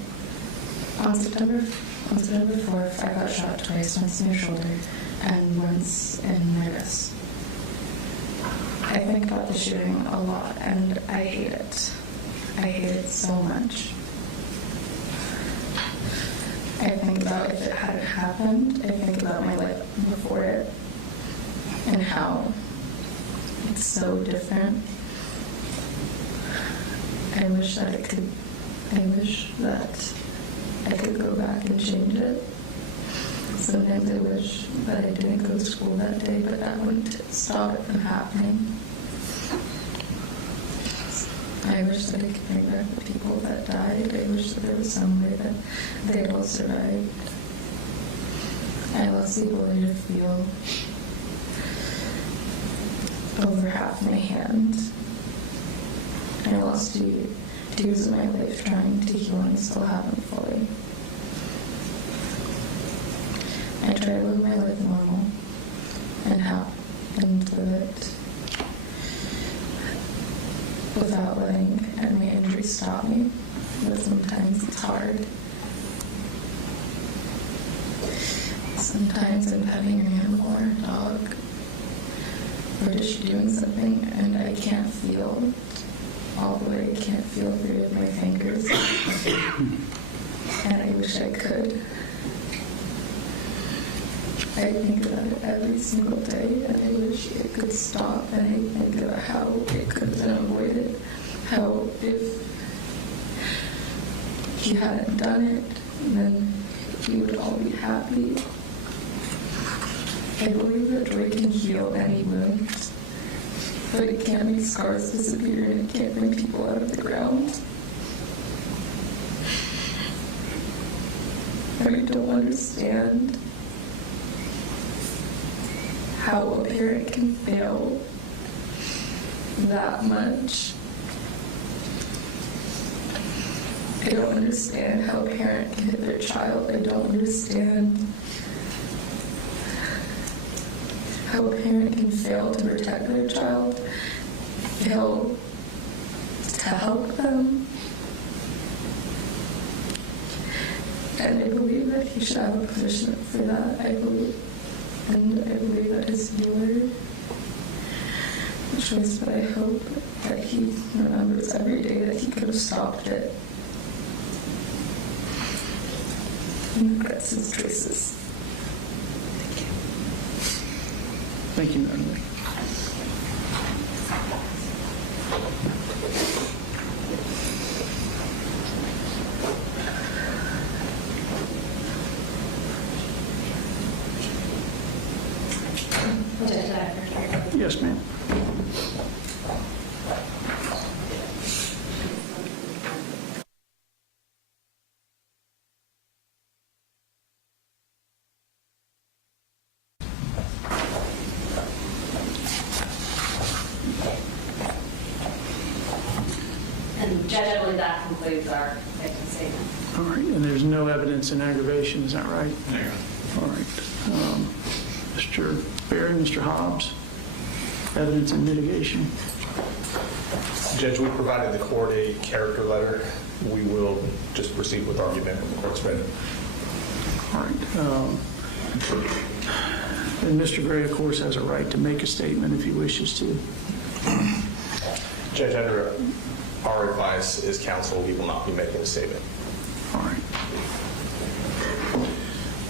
On September 4th, I got shot twice, once in my shoulder and once in my wrist. I think about the shooting a lot, and I hate it. I hate it so much. I think about if it hadn't happened. I think about my life before it and how it's so different. I wish that I could go back and change it. Sometimes I wish that I didn't go to school that day, but that wouldn't stop it from happening. I wish that I could bring back the people that died. I wish that there was some way that they all survived. I lost the ability to feel over half my hand. I lost 2 years of my life trying to heal, and I still haven't fully. I try to live my life normal and live it without letting any injuries stop me, but sometimes it's hard. Sometimes I'm petting an animal or a dog or just doing something and I can't feel all the way. I can't feel 3 of my fingers. And I wish I could. I think about it every single day, and I wish it could stop, and I think about how it could have been avoided, how if he hadn't done it, then we would all be happy. I believe that joy can heal any wound, but it can't make scars disappear, and it can't bring people out of the ground. I don't understand how a parent can fail that much. I don't understand how a parent can hit their child. I don't understand how a parent can fail to protect their child, fail to help them. And I believe that he should have a punishment for that. I believe that his healer choice, but I hope that he remembers every day that he could have stopped it and regrets his choices. Thank you, Natalie. Yes, ma'am. And Judge, I believe that concludes our victim statement. All right, and there's no evidence in aggravation, is that right? No. All right. Mr. Berry, Mr. Hobbs, evidence in mitigation. Judge, we provided the court a character letter. We will just proceed with argument when the court's ready. All right. And Mr. Gray, of course, has a right to make a statement if he wishes to. Judge, under our advice as counsel, we will not be making a statement. All right.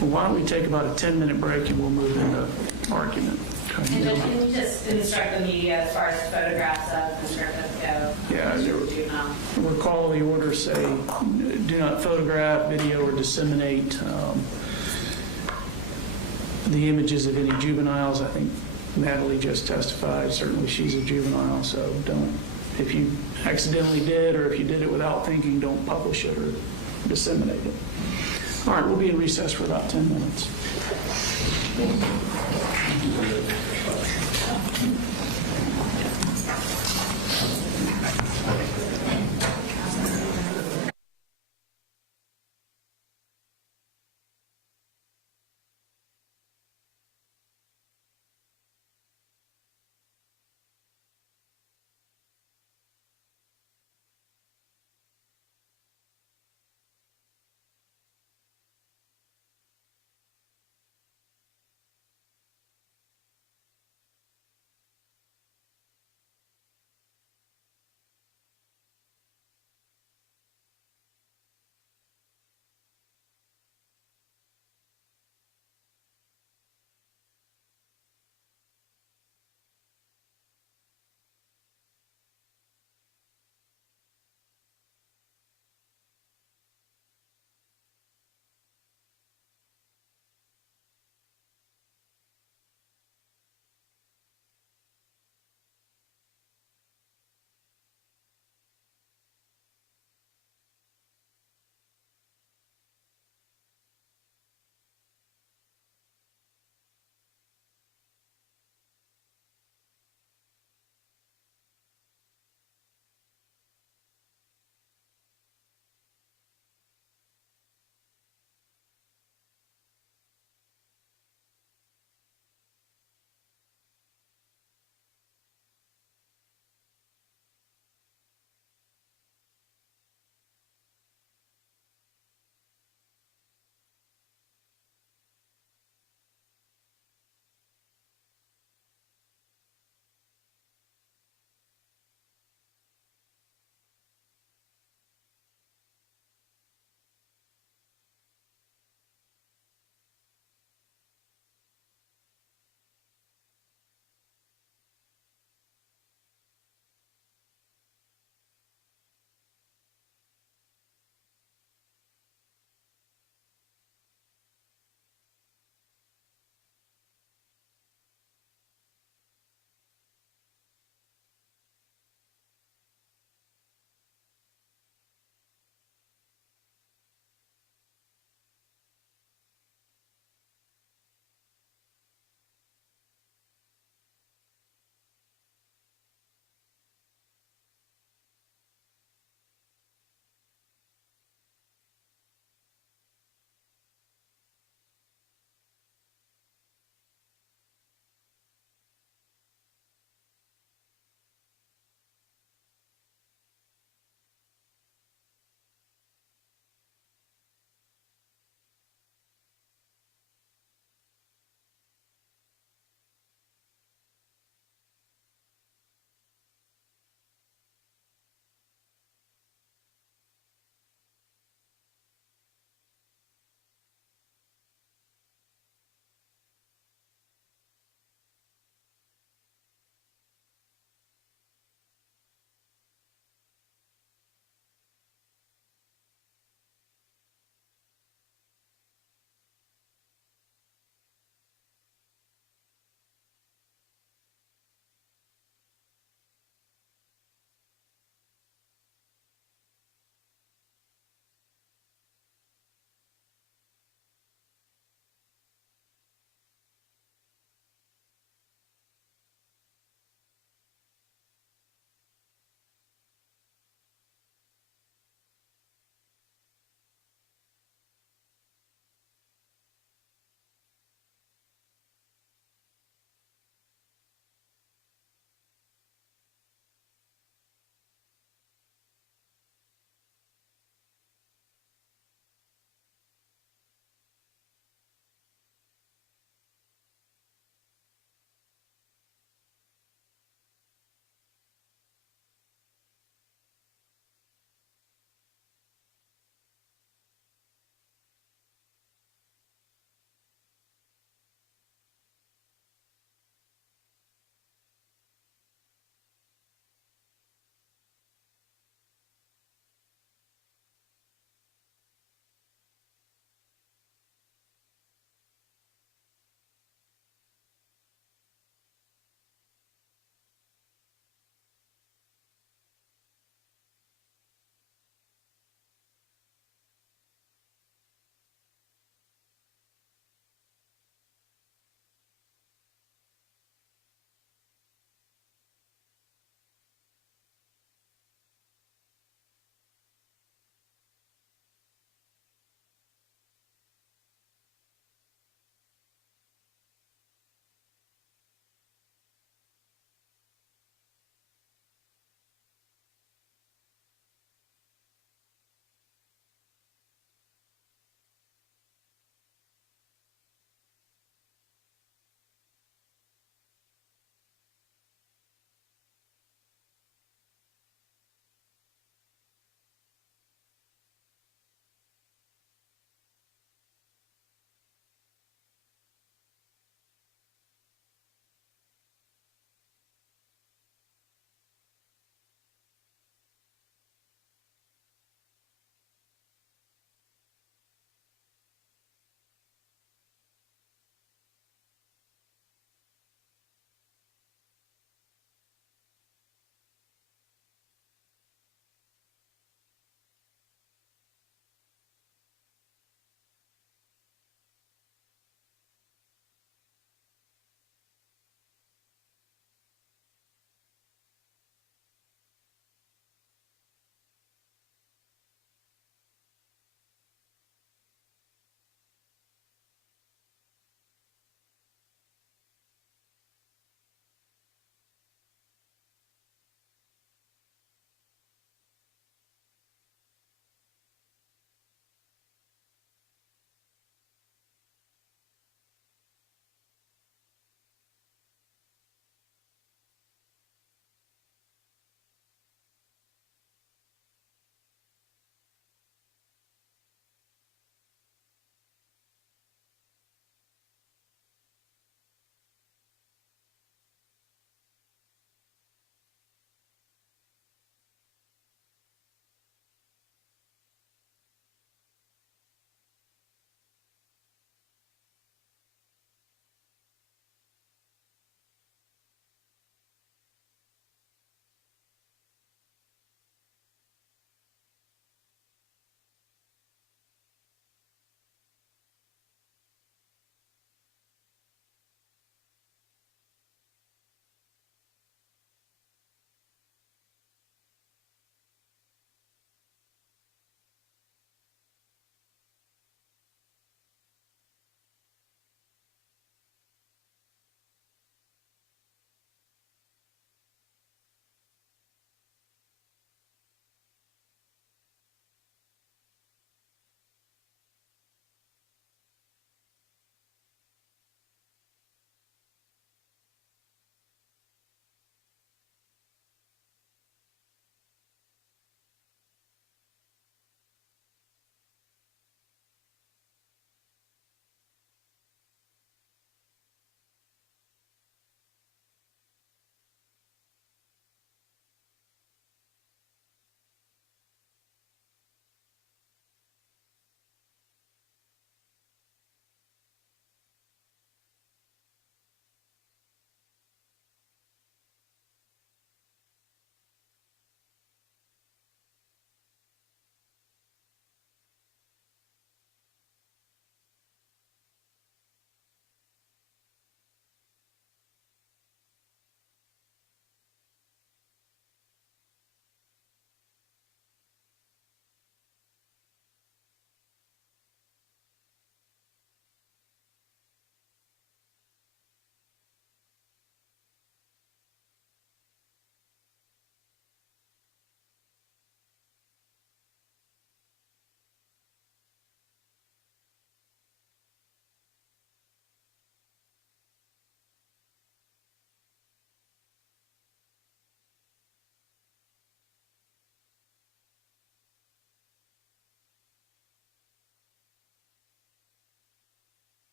Well, why don't we take about a 10-minute break and we'll move into argument. Okay. And Judge, can you just instruct the media as far as photographs of Mr. Griffith go? Yeah, recall the order say, do not photograph, video, or disseminate the images of any juveniles. I think Natalie just testified. Certainly she's a juvenile, so don't. If you accidentally did, or if you did it without thinking, don't publish it or disseminate it. All right, we'll be in recess for about 10 minutes.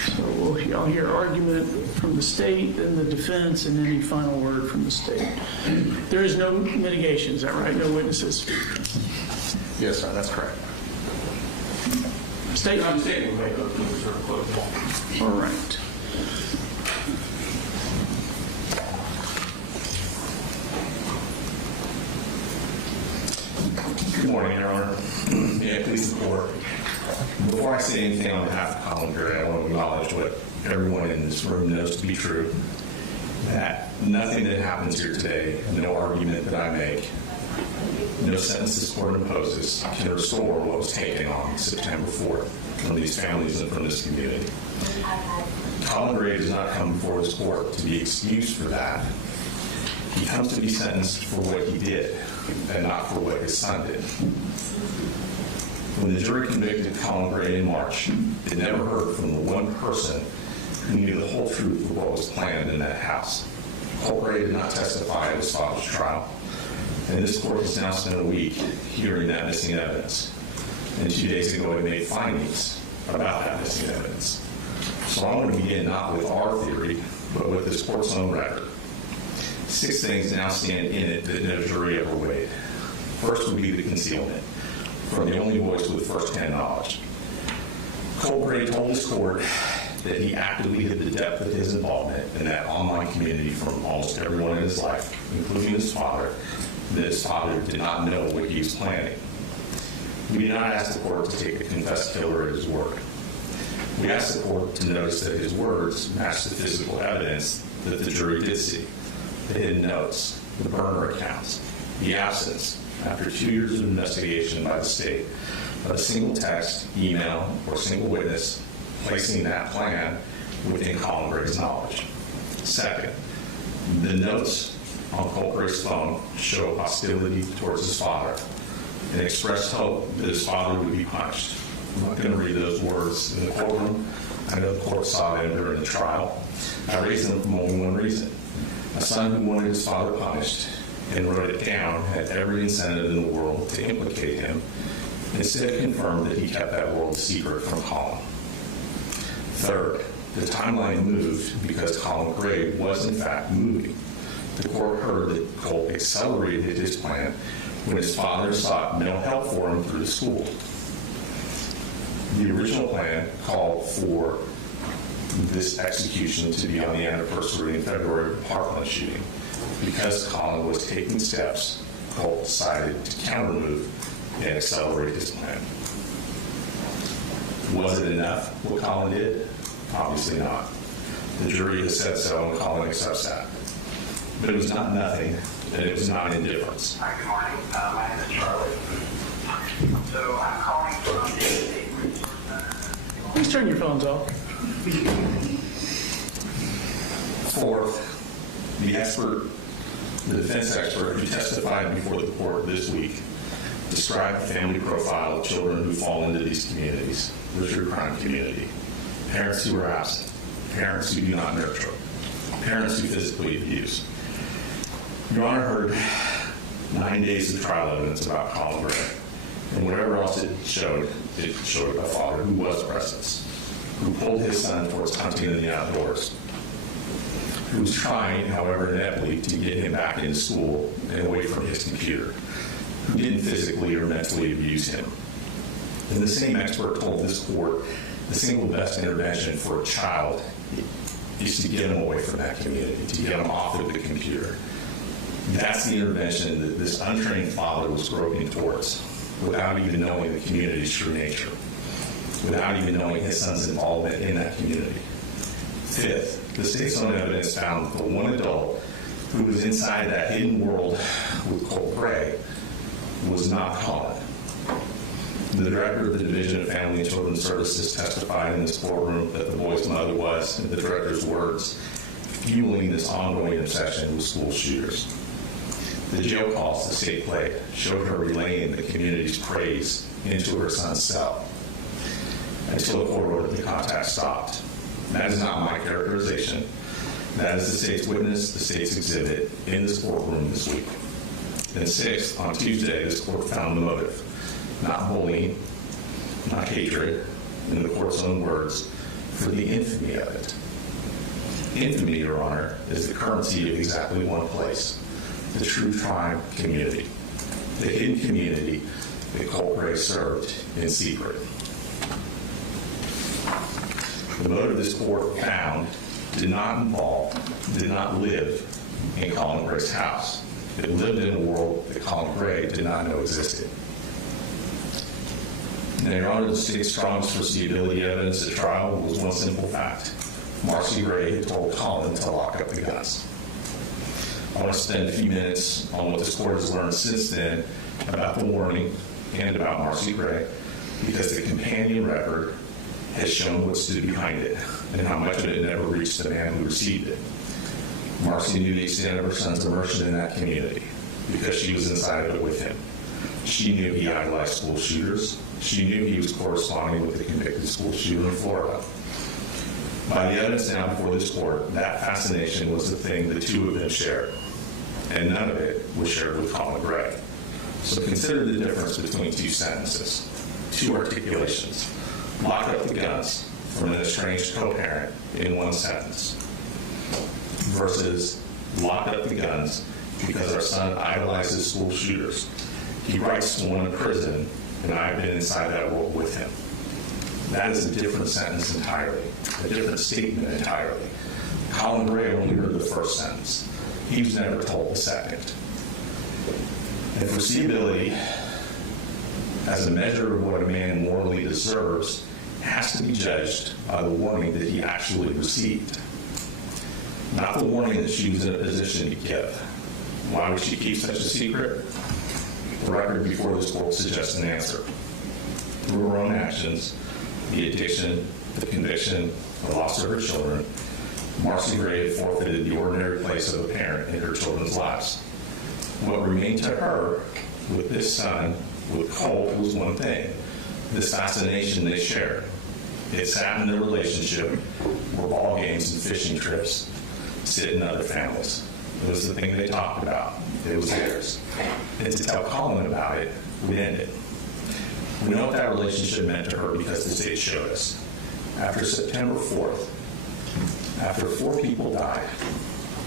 So I'll hear argument from the state and the defense and any final word from the state. There is no mitigation, is that right? No witnesses? Yes, sir, that's correct. State? I'm stating we may go to reserve closing. All right. Good morning, Your Honor. May I please report? Before I say anything on behalf of Colin Gray, I want to acknowledge what everyone in this room knows to be true, that nothing that happens here today, no argument that I make, no sentence this court imposes can restore what was taken on September 4th from these families and from this community. Colin Gray does not come before this court to be excused for that. He comes to be sentenced for what he did and not for what his son did. When the jury convicted Colin Gray in March, it never heard from the one person who knew the whole truth of what was planned in that house. Colt Gray did not testify at his father's trial, and this court has now spent a week hearing that missing evidence. And 2 days ago, it made findings about that missing evidence. So I want to begin not with our theory, but with this court's own record. 6 things now stand in it that no jury ever weighed. First would be the concealment, from the only voice with first-hand knowledge. Colt Gray told his court that he actively hid the depth of his involvement in that online community from almost everyone in his life, including his father, that his father did not know what he was planning. We did not ask the court to take the confessed killer at his word. We asked the court to notice that his words matched the physical evidence that the jury did see. The hidden notes, the burner accounts, the absence, after 2 years of investigation by the state, of a single text, email, or single witness placing that plan within Colin Gray's knowledge. Second, the notes on Colt Gray's phone show hostility towards his father and expressed hope that his father would be punished. I'm not going to read those words in the courtroom. I know the court saw them during the trial. I raised them for only one reason. A son who wanted his father punished and wrote it down had every incentive in the world to implicate him, instead confirmed that he kept that world secret from Colin. Third, the timeline moved because Colin Gray was in fact moving. The court heard that Colt accelerated his plan when his father sought mental health for him through the school. The original plan called for this execution to be on the anniversary in February of the Parkland shooting. Because Colin was taking steps, Colt decided to counter-move and accelerate his plan. Was it enough what Colin did? Obviously not. The jury has said so, and Colin accepts that. But it was not nothing, and it was not indifference. Hi, good morning. My name is Charlie. So I'm calling from the State Resource Center. Please turn your phones off. Fourth, the defense expert who testified before the court this week described the family profile of children who fall into these communities, the true crime community. Parents who are absent, parents who do not nurture, parents who physically abuse. Your Honor heard 9 days of trial evidence about Colin Gray, and whatever else it showed a father who was present, who pulled his son towards hunting in the outdoors, who was trying, however ineptly, to get him back into school and away from his computer, who didn't physically or mentally abuse him. And the same expert told this court the single best intervention for a child is to get him away from that community, to get him off of the computer. That's the intervention that this untrained father was groping towards, without even knowing the community's true nature, without even knowing his son's involvement in that community. Fifth, the state's own evidence found that the one adult who was inside that hidden world with Colt Gray was not Colin. The director of the Division of Family and Children's Services testified in this courtroom that the boy's mother was, in the director's words, fueling this ongoing obsession with school shooters. The jail calls the state played showed her relaying the community's praise into her son's cell until the court ordered the contact stopped. That is not my characterization. That is the state's witness, the state's exhibit in this courtroom this week. And sixth, on Tuesday, this court found the motive. Not bullying, not hatred, in the court's own words, for the infamy of it. Infamy, Your Honor, is the currency of exactly one place, the true tribe community, the hidden community that Colt Gray served in secret. The motive this court found did not live in Colin Gray's house. It lived in a world that Colin Gray did not know existed. Now, Your Honor, the state's strongest foreseeability evidence at trial was one simple fact. Marcy Gray had told Colin to lock up the guns. I want to spend a few minutes on what this court has learned since then about the warning and about Marcy Gray, because the companion record has shown what stood behind it and how much of it never reached the man who received it. Marcy knew the extent of her son's immersion in that community because she was inside of it with him. She knew he idolized school shooters. She knew he was corresponding with the convicted school shooter in Florida. By the evidence now before this court, that fascination was the thing the two of them shared, and none of it was shared with Colin Gray. So consider the difference between two sentences, two articulations. Lock up the guns from an estranged co-parent in one sentence versus lock up the guns because our son idolizes school shooters. He writes to one in prison, and I've been inside that world with him. That is a different sentence entirely, a different statement entirely. Colin Gray only heard the first sentence. He was never told the second. And foreseeability, as a measure of what a man morally deserves, has to be judged by the warning that he actually received, not the warning that she was in a position to give. Why would she keep such a secret? The record before this court suggests an answer. Through her own actions, the addiction, the conviction, the loss of her children, Marcy Gray had forfeited the ordinary place of a parent in her children's lives. What remained to her with this son, with Colt, was one thing: this fascination they shared. It sat in their relationship where ball games and fishing trips sit in other families. It was the thing they talked about. It was theirs. And to tell Colin about it would end it. We know what that relationship meant to her because the state showed us. After September 4th, after 4 people died,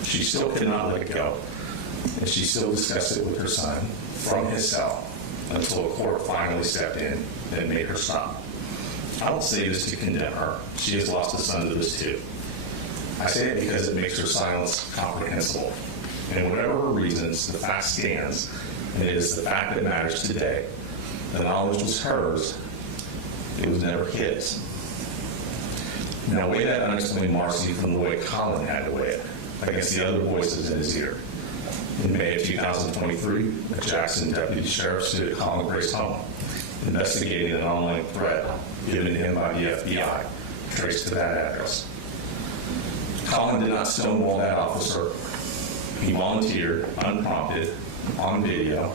she still could not let it go, and she still discussed it with her son from his cell until a court finally stepped in and made her stop. I don't say this to condemn her. She has lost a son to this too. I say it because it makes her silence comprehensible. And whatever her reasons, the fact stands, and it is the fact that matters today. The knowledge was hers. It was never his. Now weigh that unexplained Marcy from the way Colin had to weigh it against the other voices in his ear. In May of 2023, a Jackson deputy sheriff stood at Colin Gray's home, investigating an online threat given to him by the FBI, traced to that address. Colin did not stonewall that officer. He volunteered, unprompted, on video,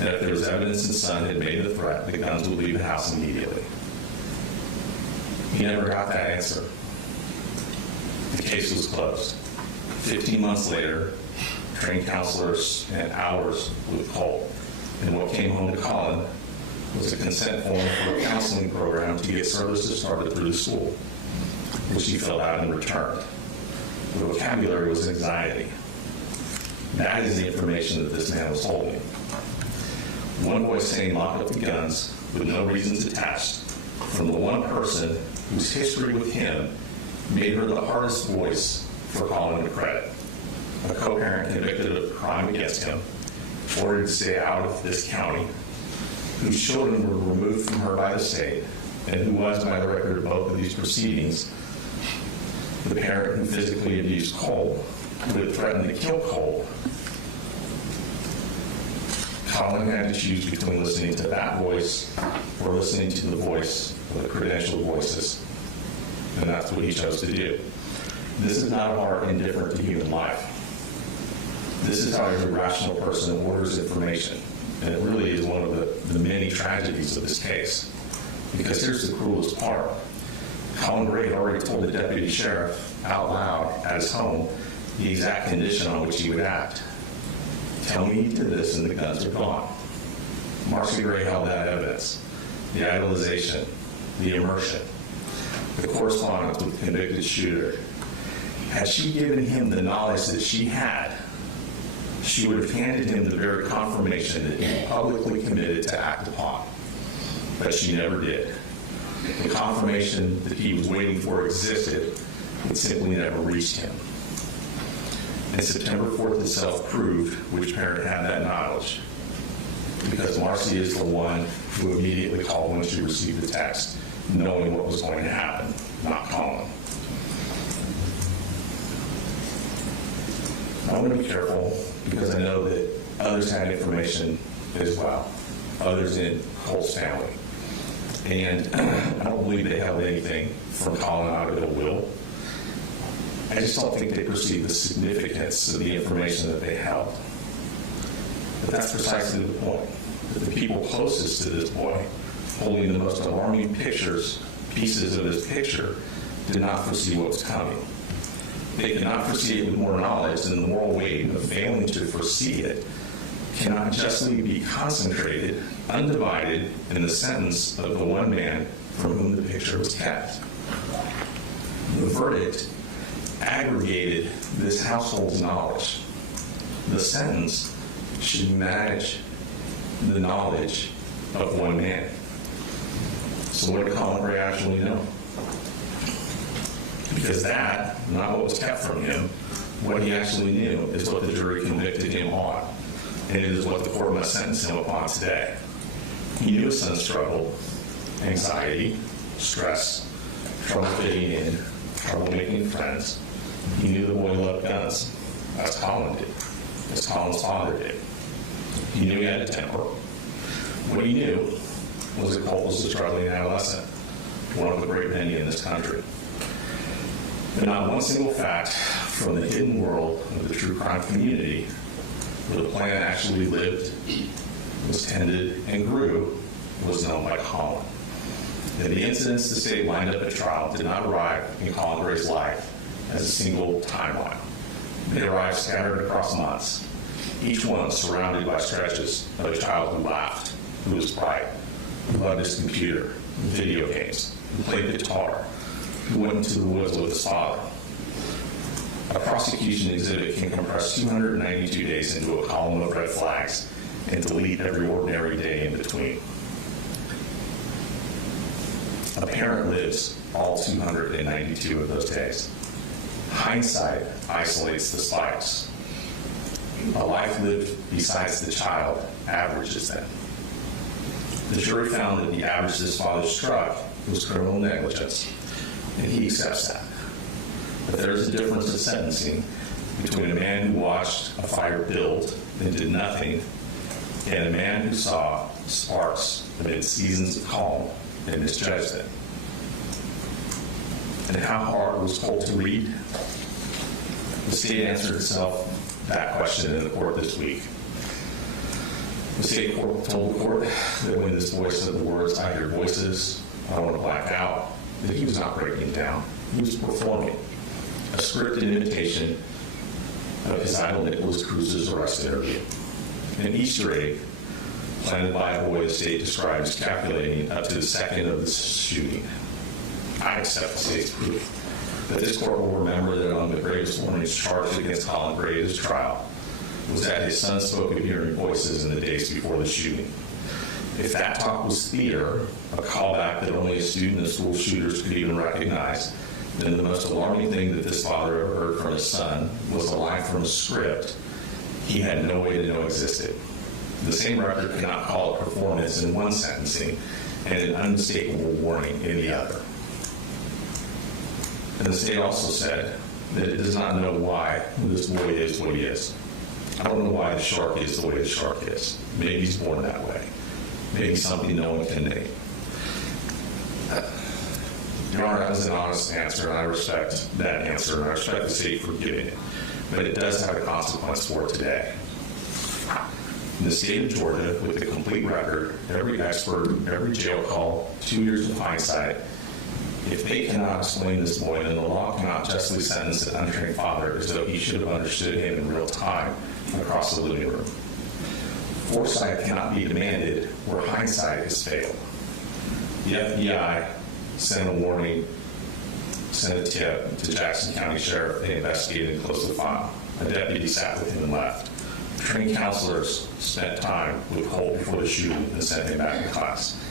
that if there was evidence his son had made the threat, the guns would leave the house immediately. He never got that answer. The case was closed. 15 months later, trained counselors spent hours with Colt, and what came home to Colin was a consent form for a counseling program to get services started through the school, which he filled out and returned. The vocabulary was anxiety. That is the information that this man was holding. One voice saying lock up the guns with no reasons attached, from the one person whose history with him made her the hardest voice for Colin to credit. A co-parent convicted of a crime against him, ordered to stay out of this county, whose children were removed from her by the state, and who was, by the record of both of these proceedings, the parent who physically abused Colt, who had threatened to kill Colt. Colin had to choose between listening to that voice or listening to the voice of the credentialed voices, and that's what he chose to do. This is not a heart indifferent to human life. This is how every rational person orders information, and it really is one of the many tragedies of this case. Because here's the cruelest part. Colin Gray had already told the deputy sheriff out loud at his home the exact condition on which he would act. Tell me he did this and the guns are gone. Marcy Gray held that evidence, the idolization, the immersion. the correspondence with the convicted shooter, had she given him the knowledge that she had, she would have handed him the very confirmation that he publicly committed to act upon. But she never did. The confirmation that he was waiting for existed, it simply never reached him. And September 4th itself proved which parent had that knowledge, because Marcy is the one who immediately called when she received the text, knowing what was going to happen, not Colin. I want to be careful because I know that others had information as well, others in Colt's family. And I don't believe they held anything from Colin out of ill will. I just don't think they perceived the significance of the information that they held. But that's precisely the point. That the people closest to this boy, holding the most alarming pieces of this picture, did not foresee what was coming. They could not foresee it with more knowledge than the moral weight of failing to foresee it cannot justly be concentrated, undivided, in the sentence of the one man from whom the picture was kept. The verdict aggregated this household's knowledge. The sentence should match the knowledge of one man. So what did Colin Gray actually know? Because that, not what was kept from him, what he actually knew is what the jury convicted him on. And it is what the court must sentence him upon today. He knew his son struggled, anxiety, stress, trouble fitting in, trouble making friends. He knew the boy loved guns, as Colin did, as Colin's father did. He knew he had a temper. What he knew was that Colt was a struggling adolescent, one of the great many in this country. But not one single fact from the hidden world of the true crime community where the plan actually lived, was tended, and grew was known by Colin. And the incidents the state lined up at trial did not arrive in Colin Gray's life as a single timeline. They arrived scattered across months, each one surrounded by stretches of a child who laughed, who was bright, who loved his computer, video games, who played guitar, who went into the woods with his father. A prosecution exhibit can compress 292 days into a column of red flags and delete every ordinary day in between. A parent lives all 292 of those days. Hindsight isolates the spikes. A life lived besides the child averages them. The jury found that the average this father struck was criminal negligence, and he accepts that. But there is a difference in sentencing between a man who watched a fire build and did nothing, and a man who saw sparks amid seasons of calm and misjudged them. And how hard was Colt to read? The state answered itself that question in the court this week. The state court told the court that when this boy said the words, "I hear voices, I want to black out," that he was not breaking down. He was performing a scripted imitation of his idol Nicholas Cruz's arrest interview. An Easter egg planted by a boy the state describes calculating up to the second of the shooting. I accept the state's proof. But this court will remember that on the greatest warnings charged against Colin Gray at his trial was that his son spoke of hearing voices in the days before the shooting. If that talk was theater, a callback that only a student of school shooters could even recognize, then the most alarming thing that this father ever heard from his son was a line from a script he had no way to know existed. The same record cannot call it performance in one sentencing and an unmistakable warning in the other. And the state also said that it does not know why this boy is what he is. I don't know why the shark is the way the shark is. Maybe he's born that way. Maybe something no one can name. Your Honor, that was an honest answer, and I respect that answer, and I respect the state for giving it. But it does have a consequence for today. In the state of Georgia, with the complete record, every expert, every jail call, 2 years of hindsight, if they cannot explain this boy, then the law cannot justly sentence an untrained father as though he should have understood him in real time across the living room. Foresight cannot be demanded where hindsight has failed. The FBI sent a warning sent a tip to Jackson County Sheriff. They investigated and closed the file. A deputy sat with him and left. Trained counselors spent time with Colt before the shooting and sent him back to class.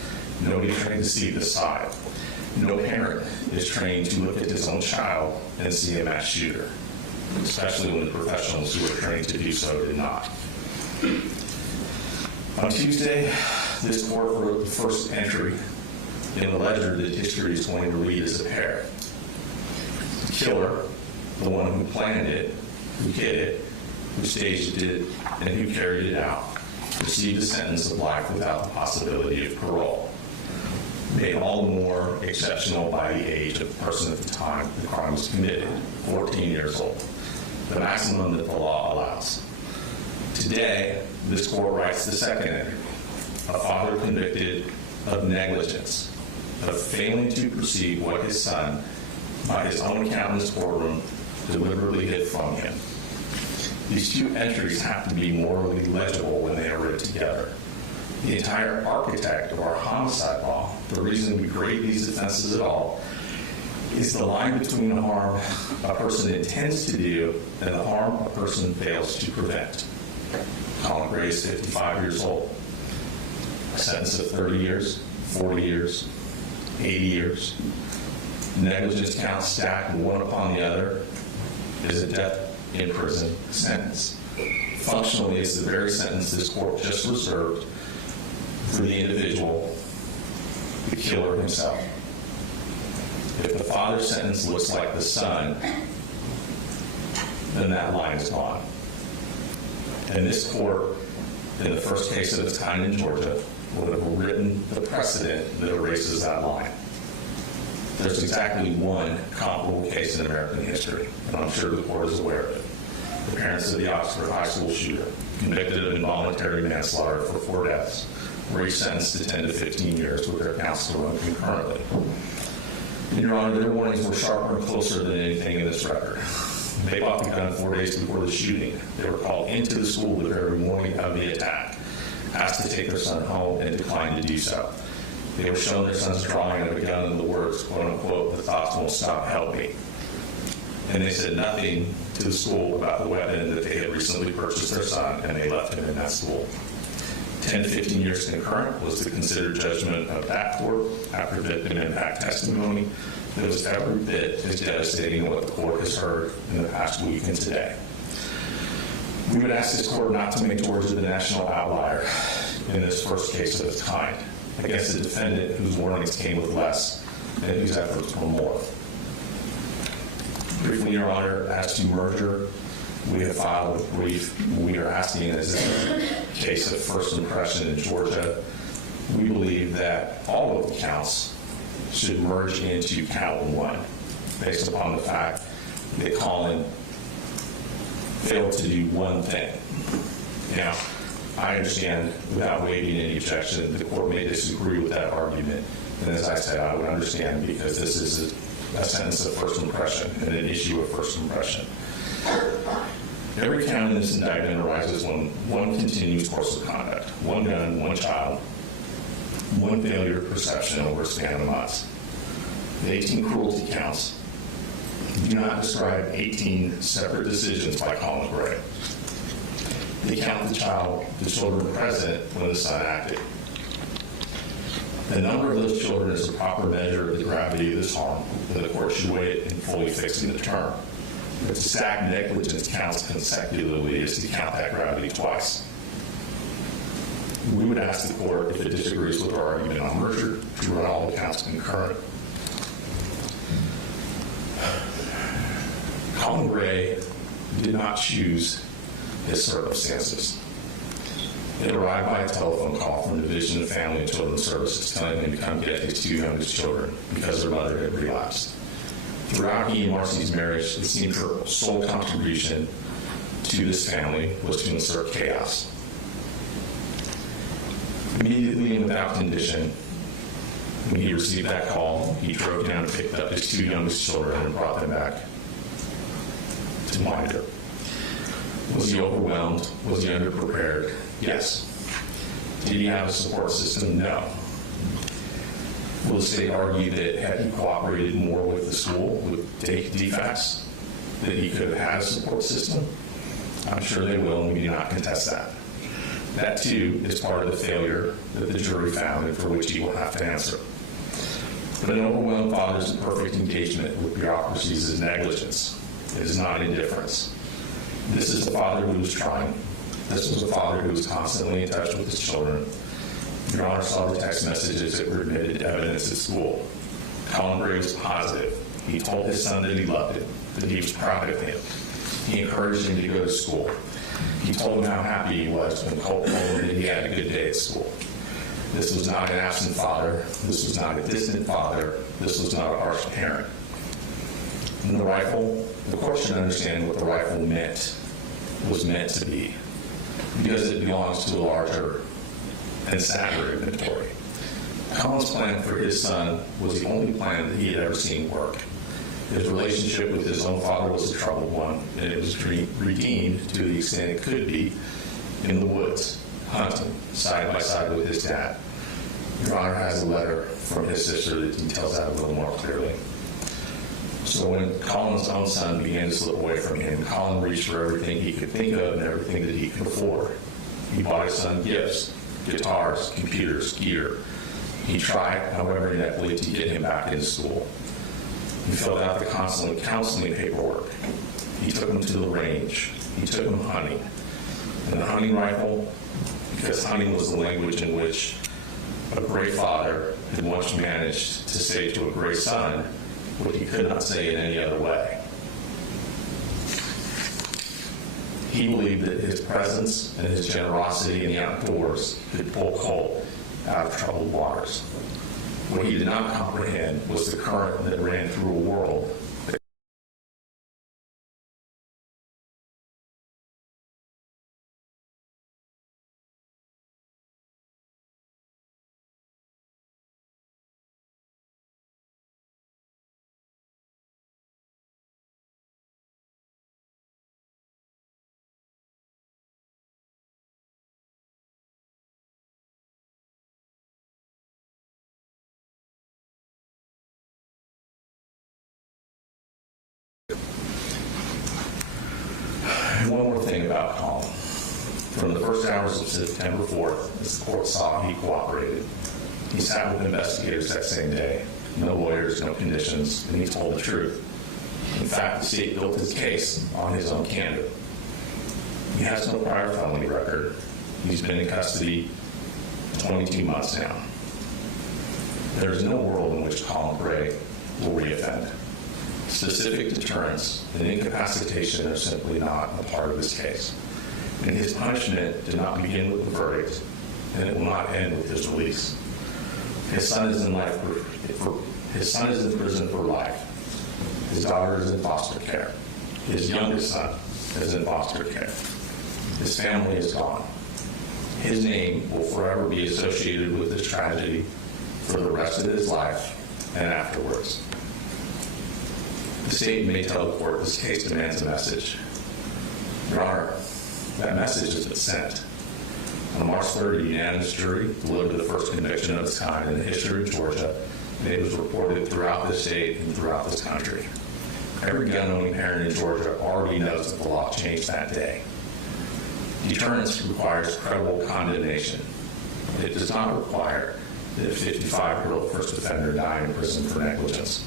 Nobody trained to see this side. No parent is trained to look at his own child and see a mass shooter, especially when the professionals who were trained to do so did not. On Tuesday, this court wrote the first entry in the ledger that history is going to read as a pair. The killer, the one who planned it, who hid it, who staged it, and who carried it out, received a sentence of life without the possibility of parole. Made all the more exceptional by the age of the person at the time the crime was committed, 14 years old, the maximum that the law allows. Today, this court writes the second entry. A father convicted of negligence, of failing to perceive what his son, by his own account in this courtroom, deliberately hid from him. These two entries have to be morally legible when they are read together. The entire architect of our homicide law, the reason we grade these offenses at all, is the line between the harm a person intends to do and the harm a person fails to prevent. Colin Gray is 55 years old. A sentence of 30 years, 40 years, 80 years. Negligence counts stacked one upon the other is a death in prison sentence. Functionally, it's the very sentence this court just reserved for the individual, the killer himself. If the father's sentence looks like the son, then that line is gone. And this court, in the first case of its kind in Georgia, would have written the precedent that erases that line. There's exactly one comparable case in American history, and I'm sure the court is aware of it. The parents of the Oxford High School shooter, convicted of involuntary manslaughter for 4 deaths, were sentenced to 10 to 15 years with their counts to run concurrently. And Your Honor, their warnings were sharper and closer than anything in this record. They bought the gun 4 days before the shooting. They were called into the school the very morning of the attack, asked to take their son home, and declined to do so. They were shown their son's drawing of a gun and the words, quote unquote, "the thoughts won't stop, help me." And they said nothing to the school about the weapon that they had recently purchased their son, and they left him in that school. 10 to 15 years concurrent was the considered judgment of that court after victim impact testimony that was every bit as devastating as what the court has heard in the past week and today. We would ask this court not to make Georgia the national outlier in this first case of its kind against a defendant whose warnings came with less and whose efforts were more. Briefly, Your Honor, as to merger, we have filed a brief. We are asking, as in the case of first impression in Georgia, we believe that all of the counts should merge into count one, based upon the fact that Colin failed to do one thing. Now, I understand, without waiving any objection, the court may disagree with that argument. And as I said, I would understand because this is a sentence of first impression and an issue of first impression. Every count in this indictment arises when one continuous course of conduct, one gun, one child, one failure of perception over a span of months. The 18 cruelty counts do not describe 18 separate decisions by Colin Gray. They count the children present when the son acted. The number of those children is a proper measure of the gravity of this harm, and the court should weigh it in fully fixing the term. But to stack negligence counts consecutively is to count that gravity twice. We would ask the court, if it disagrees with our argument on merger, to run all the counts concurrent. Colin Gray did not choose his circumstances. It arrived by a telephone call from the Division of Family and Children's Services telling him to come get his 2 youngest children because their mother had relapsed. Throughout he and Marcy's marriage, it seemed her sole contribution to this family was to insert chaos. Immediately and without condition, when he received that call, he drove down and picked up his 2 youngest children and brought them back to Winder. Was he overwhelmed? Was he underprepared? Yes. Did he have a support system? No. Will the state argue that had he cooperated more with the school with defects, that he could have had a support system? I'm sure they will, and we do not contest that. That, too, is part of the failure that the jury found and for which he will have to answer. But an overwhelmed father's imperfect engagement with bureaucracies is negligence. It is not indifference. This is a father who was trying. This was a father who was constantly in touch with his children. Your Honor saw the text messages that were admitted to evidence at school. Colin Gray was positive. He told his son that he loved him, that he was proud of him. He encouraged him to go to school. He told him how happy he was when Colt told him that he had a good day at school. This was not an absent father. This was not a distant father. This was not a harsh parent. And the rifle, the court should understand what the rifle was meant to be, because it belongs to a larger and sadder inventory. Colin's plan for his son was the only plan that he had ever seen work. His relationship with his own father was a troubled one, and it was redeemed to the extent it could be in the woods, hunting, side by side with his dad. Your Honor has a letter from his sister that details that a little more clearly. So when Colin's own son began to slip away from him, Colin reached for everything he could think of and everything that he could afford. He bought his son gifts, guitars, computers, gear. He tried, however ineptly, to get him back into school. He filled out the counseling paperwork. He took him to the range. He took him hunting. And the hunting rifle, because hunting was the language in which a great father had once managed to say to a great son what he could not say in any other way. He believed that his presence and his generosity in the outdoors could pull Colt out of troubled waters. What he did not comprehend was the current that ran through a world that And one more thing about Colin. From the first hours of September 4th, as the court saw, he cooperated. He sat with investigators that same day. No lawyers, no conditions, and he told the truth. In fact, the state built his case on his own candor. He has no prior felony record. He's been in custody 22 months now. There is no world in which Colin Gray will reoffend. Specific deterrence and incapacitation are simply not a part of this case. And his punishment did not begin with the verdict, and it will not end with his release. His son is in prison for life. His daughter is in foster care. His youngest son is in foster care. His family is gone. His name will forever be associated with this tragedy for the rest of his life and afterwards. The state may tell the court this case demands a message. Your Honor, that message has been sent. On March 3rd, a unanimous jury delivered the first conviction of its kind in the history of Georgia, and it was reported throughout the state and throughout this country. Every gun-owning parent in Georgia already knows that the law changed that day. Deterrence requires credible condemnation. It does not require that a 55-year-old first offender die in prison for negligence.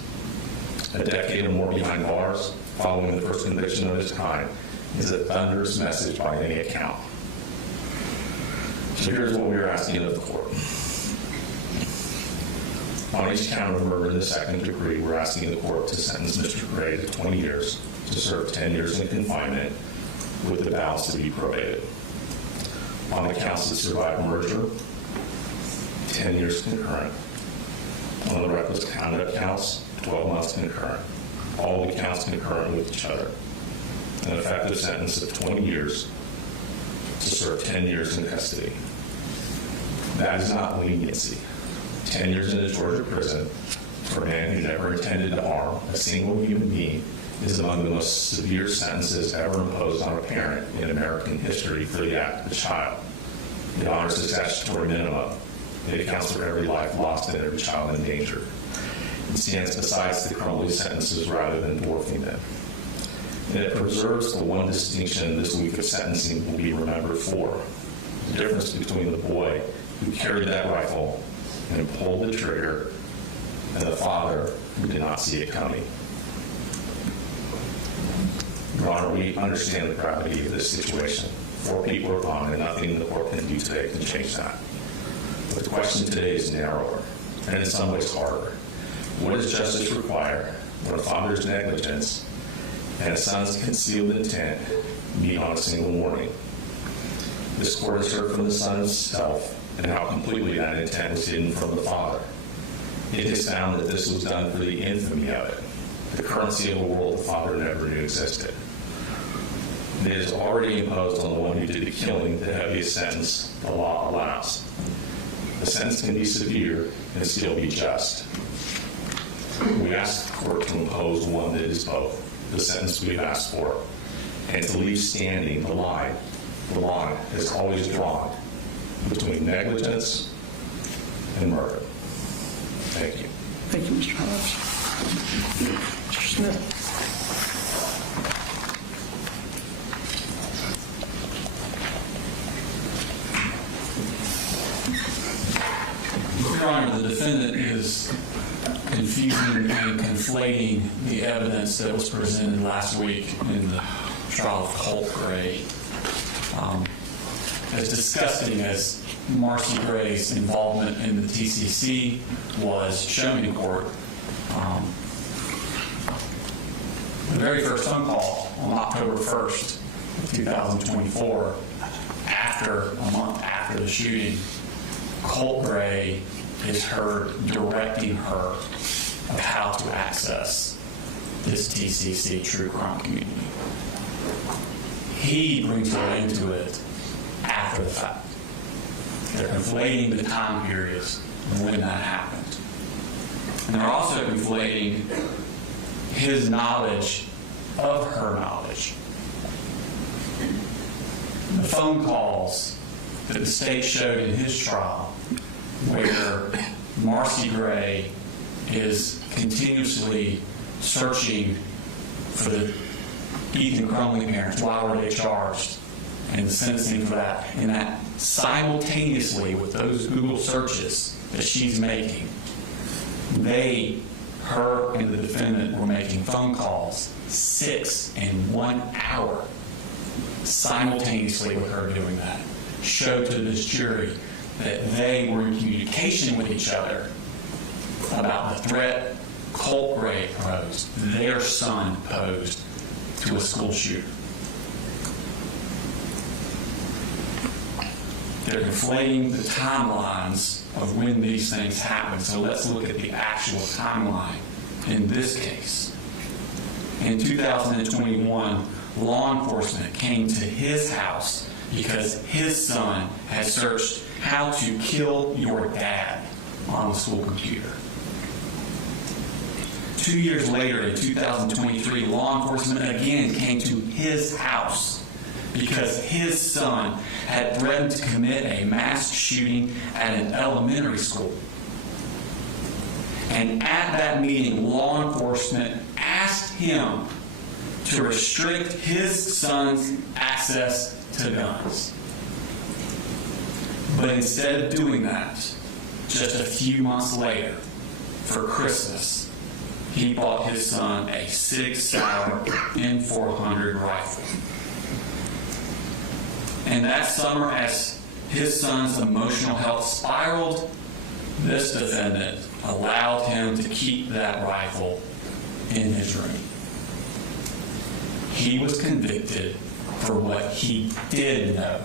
A decade or more behind bars, following the first conviction of its kind, is a thunderous message by any account. So here's what we are asking of the court. On each count of murder in the second degree, we're asking the court to sentence Mr. Gray to 20 years, to serve 10 years in confinement, with the balance to be probated. On the counts that survive merger, 10 years concurrent. On the reckless conduct counts, 12 months concurrent. All the counts concurrent with each other. An effective sentence of 20 years to serve 10 years in custody. That is not leniency. 10 years in a Georgia prison for a man who never intended to harm a single human being is among the most severe sentences ever imposed on a parent in American history for the act of a child. It honors the statutory minimum It accounts for every life lost and every child in danger. It stands beside the criminal sentences rather than dwarfing them. And it preserves the one distinction this week of sentencing will be remembered for: the difference between the boy who carried that rifle and pulled the trigger and the father who did not see it coming. Your Honor, we understand the gravity of this situation. 4 people are gone, and nothing the court can do today can change that. But the question today is narrower, and in some ways harder. What does justice require when a father's negligence and a son's concealed intent meet on a single morning? This court has heard from the son himself and how completely that intent was hidden from the father. It has found that this was done for the infamy of it, the currency of a world the father never knew existed. It is already imposed on the one who did the killing the heaviest sentence the law allows. The sentence can be severe and still be just. We ask the court to impose one that is both the sentence we've asked for and to leave standing the line the law has always drawn between negligence and murder. Thank you. Thank you, Mr. Hobbs. Mr. Smith. Your Honor, the defendant is confusing and conflating the evidence that was presented last week in the trial of Colt Gray. As disgusting as Marcy Gray's involvement in the TCC was shown in court, the very first phone call on October 1st, 2024, a month after the shooting, Colt Gray is heard directing her of how to access this TCC true crime community. He brings her into it after the fact. They're conflating the time periods when that happened. And they're also conflating his knowledge of her knowledge. The phone calls that the state showed in his trial, where Marcy Gray is continuously searching for the Ethan Crumley parents, why were they charged, and the sentencing for that, and that simultaneously with those Google searches that she's making, her and the defendant were making phone calls 6 in 1 hour simultaneously with her doing that. Showed to this jury that they were in communication with each other about the threat Colt Gray posed, their son posed to a school shooter. They're conflating the timelines of when these things happen. So let's look at the actual timeline in this case. In 2021, law enforcement came to his house because his son had searched how to kill your dad on the school computer. 2 years later, in 2023, law enforcement again came to his house because his son had threatened to commit a mass shooting at an elementary school. And at that meeting, law enforcement asked him to restrict his son's access to guns. But instead of doing that, just a few months later, for Christmas, he bought his son a 6-hour M400 rifle. And that summer, as his son's emotional health spiraled, this defendant allowed him to keep that rifle in his room. He was convicted for what he did know.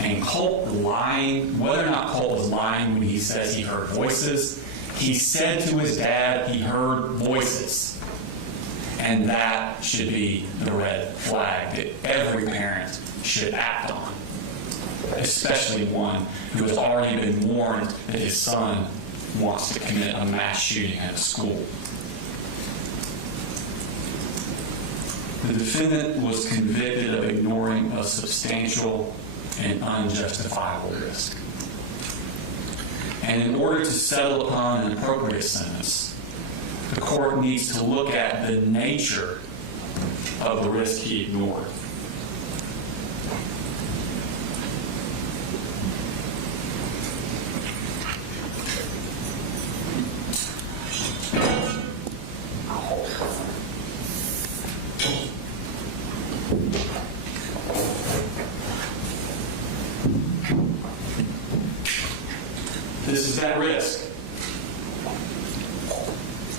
And Colt lying, whether or not Colt was lying when he says he heard voices, he said to his dad he heard voices. And that should be the red flag that every parent should act on, especially one who has already been warned that his son wants to commit a mass shooting at a school. The defendant was convicted of ignoring a substantial and unjustifiable risk. And in order to settle upon an appropriate sentence, the court needs to look at the nature of the risk he ignored. This is that risk.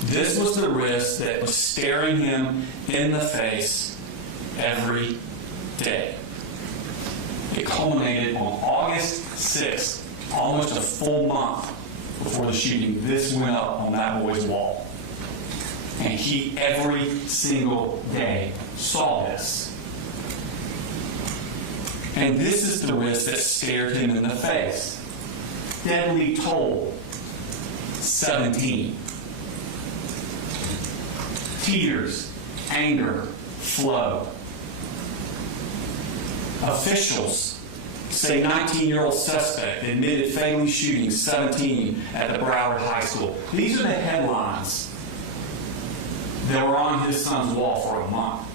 This was the risk that was staring him in the face every day. It culminated on August 6th, almost a full month before the shooting. This went up on that boy's wall. And he, every single day, saw this. And this is the risk that stared him in the face. Deadly toll, 17. Tears, anger, flow. Officials say 19-year-old suspect admitted fatally shooting 17 at the Broward High School. These are the headlines that were on his son's wall for a month.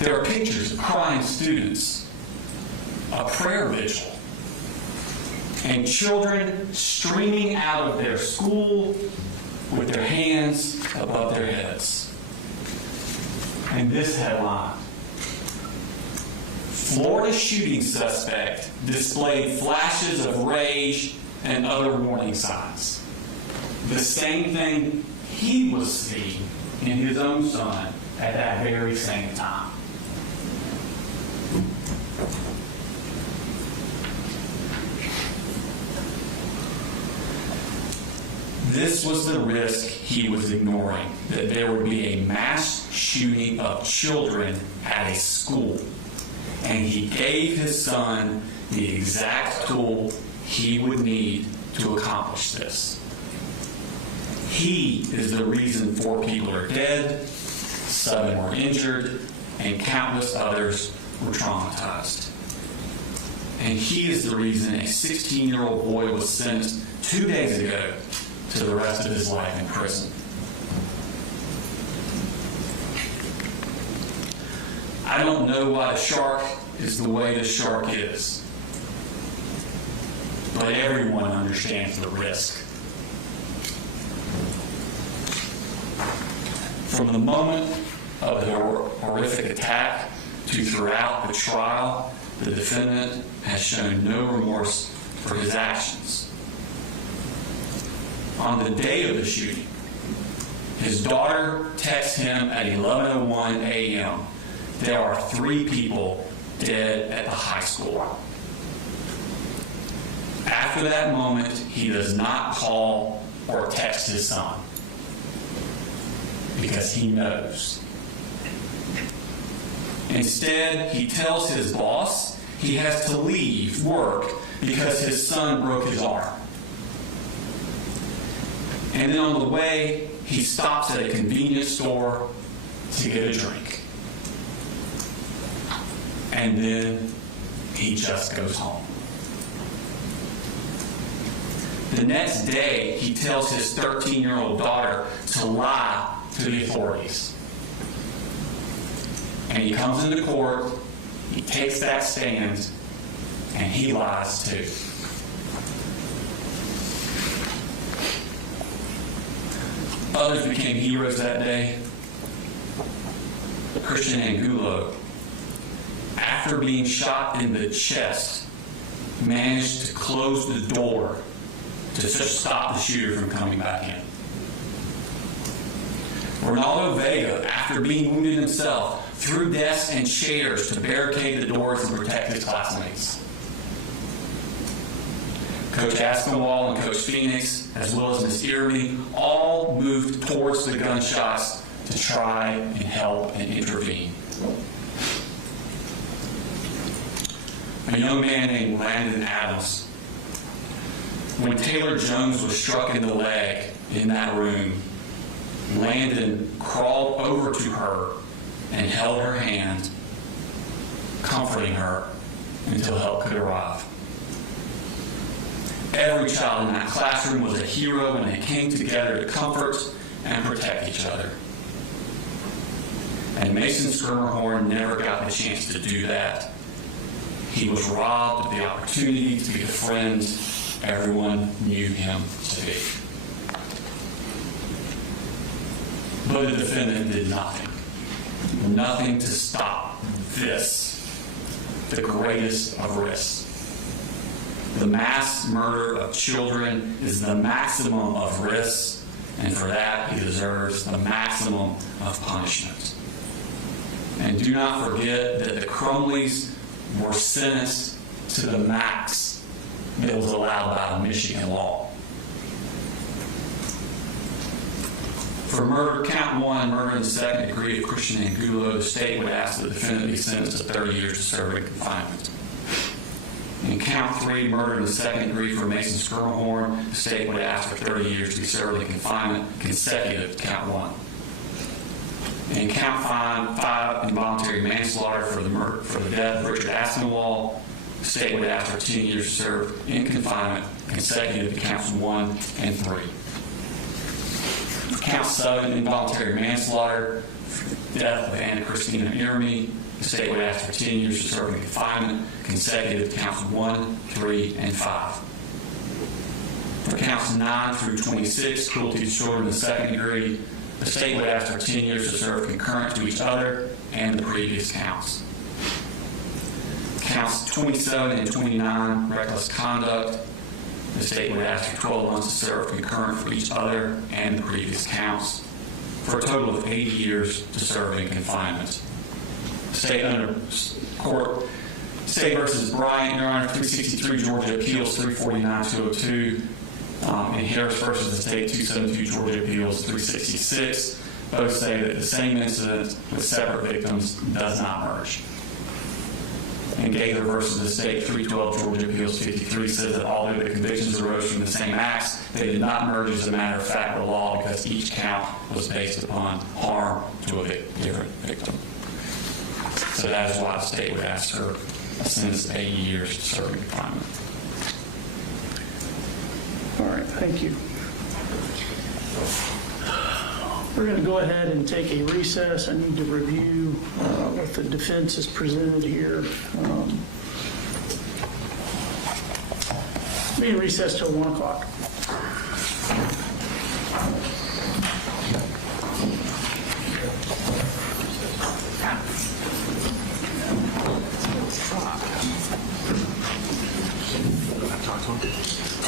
There are pictures of crying students, a prayer vigil, and children streaming out of their school with their hands above their heads. And this headline: Florida shooting suspect displayed flashes of rage and other warning signs. The same thing he was seeing in his own son at that very same time. This was the risk he was ignoring, that there would be a mass shooting of children at a school. And he gave his son the exact tool he would need to accomplish this. He is the reason 4 people are dead, 7 were injured, and countless others were traumatized. And he is the reason a 16-year-old boy was sentenced 2 days ago to the rest of his life in prison. I don't know why the shark is the way the shark is, but everyone understands the risk. From the moment of the horrific attack to throughout the trial, the defendant has shown no remorse for his actions. On the day of the shooting, his daughter texts him at 11:01 a.m. There are 3 people dead at the high school. After that moment, he does not call or text his son because he knows. Instead, he tells his boss he has to leave work because his son broke his arm. And then on the way, he stops at a convenience store to get a drink. And then he just goes home. The next day, he tells his 13-year-old daughter to lie to the authorities. And he comes into court, he takes that stand, and he lies too. Others became heroes that day. Christian Angulo, after being shot in the chest, managed to close the door to stop the shooter from coming back in. Ronaldo Vega, after being wounded himself, threw desks and chairs to barricade the doors and protect his classmates. Coach Aspinwall and Coach Phoenix, as well as Ms. Irby, all moved towards the gunshots to try and help and intervene. A young man named Landon Adams, when Taylor Jones was struck in the leg in that room, Landon crawled over to her and held her hand, comforting her until help could arrive. Every child in that classroom was a hero when they came together to comfort and protect each other. And Mason Skirmerhorn never got the chance to do that. He was robbed of the opportunity to be the friend everyone knew him to be. But the defendant did nothing. Nothing to stop this, the greatest of risks. The mass murder of children is the maximum of risk, and for that he deserves the maximum of punishment. And do not forget that the Crumleys were sentenced to the max that was allowed by Michigan law. For murder, count 1, murder in the second degree of Christian Angulo, the state would ask the defendant be sentenced to 30 years to serve in confinement. In count 3, murder in the second degree for Mason Skirmerhorn, the state would ask for 30 years to be served in confinement consecutive to count 1. In count 5, involuntary manslaughter for the death of Richard Aspinwall, the state would ask for 10 years to serve in confinement consecutive to counts 1 and 3. For count 7, involuntary manslaughter for the death of Anna Christina Irmy, the state would ask for 10 years to serve in confinement consecutive to counts 1, 3, and 5. For counts 9 through 26, cruelty to children in the second degree, the state would ask for 10 years to serve concurrent to each other and the previous counts. Counts 27 and 29, reckless conduct, the state would ask for 12 months to serve concurrent for each other and the previous counts, for a total of 80 years to serve in confinement. State under court, State versus Bryant, Your Honor, 363 Georgia Appeals 349-202, and Harris versus the State 272 Georgia Appeals 366. Both say that the same incident with separate victims does not merge. And Gaither versus the State 312 Georgia Appeals 53 says that although the convictions arose from the same acts, they did not merge as a matter of fact or law because each count was based upon harm to a different victim. So that is why the state would ask her a sentence of 80 years to serve in confinement. All right, thank you. We're going to go ahead and take a recess. I need to review what the defense has presented here. Be in recess till 1 o'clock. Talk to him.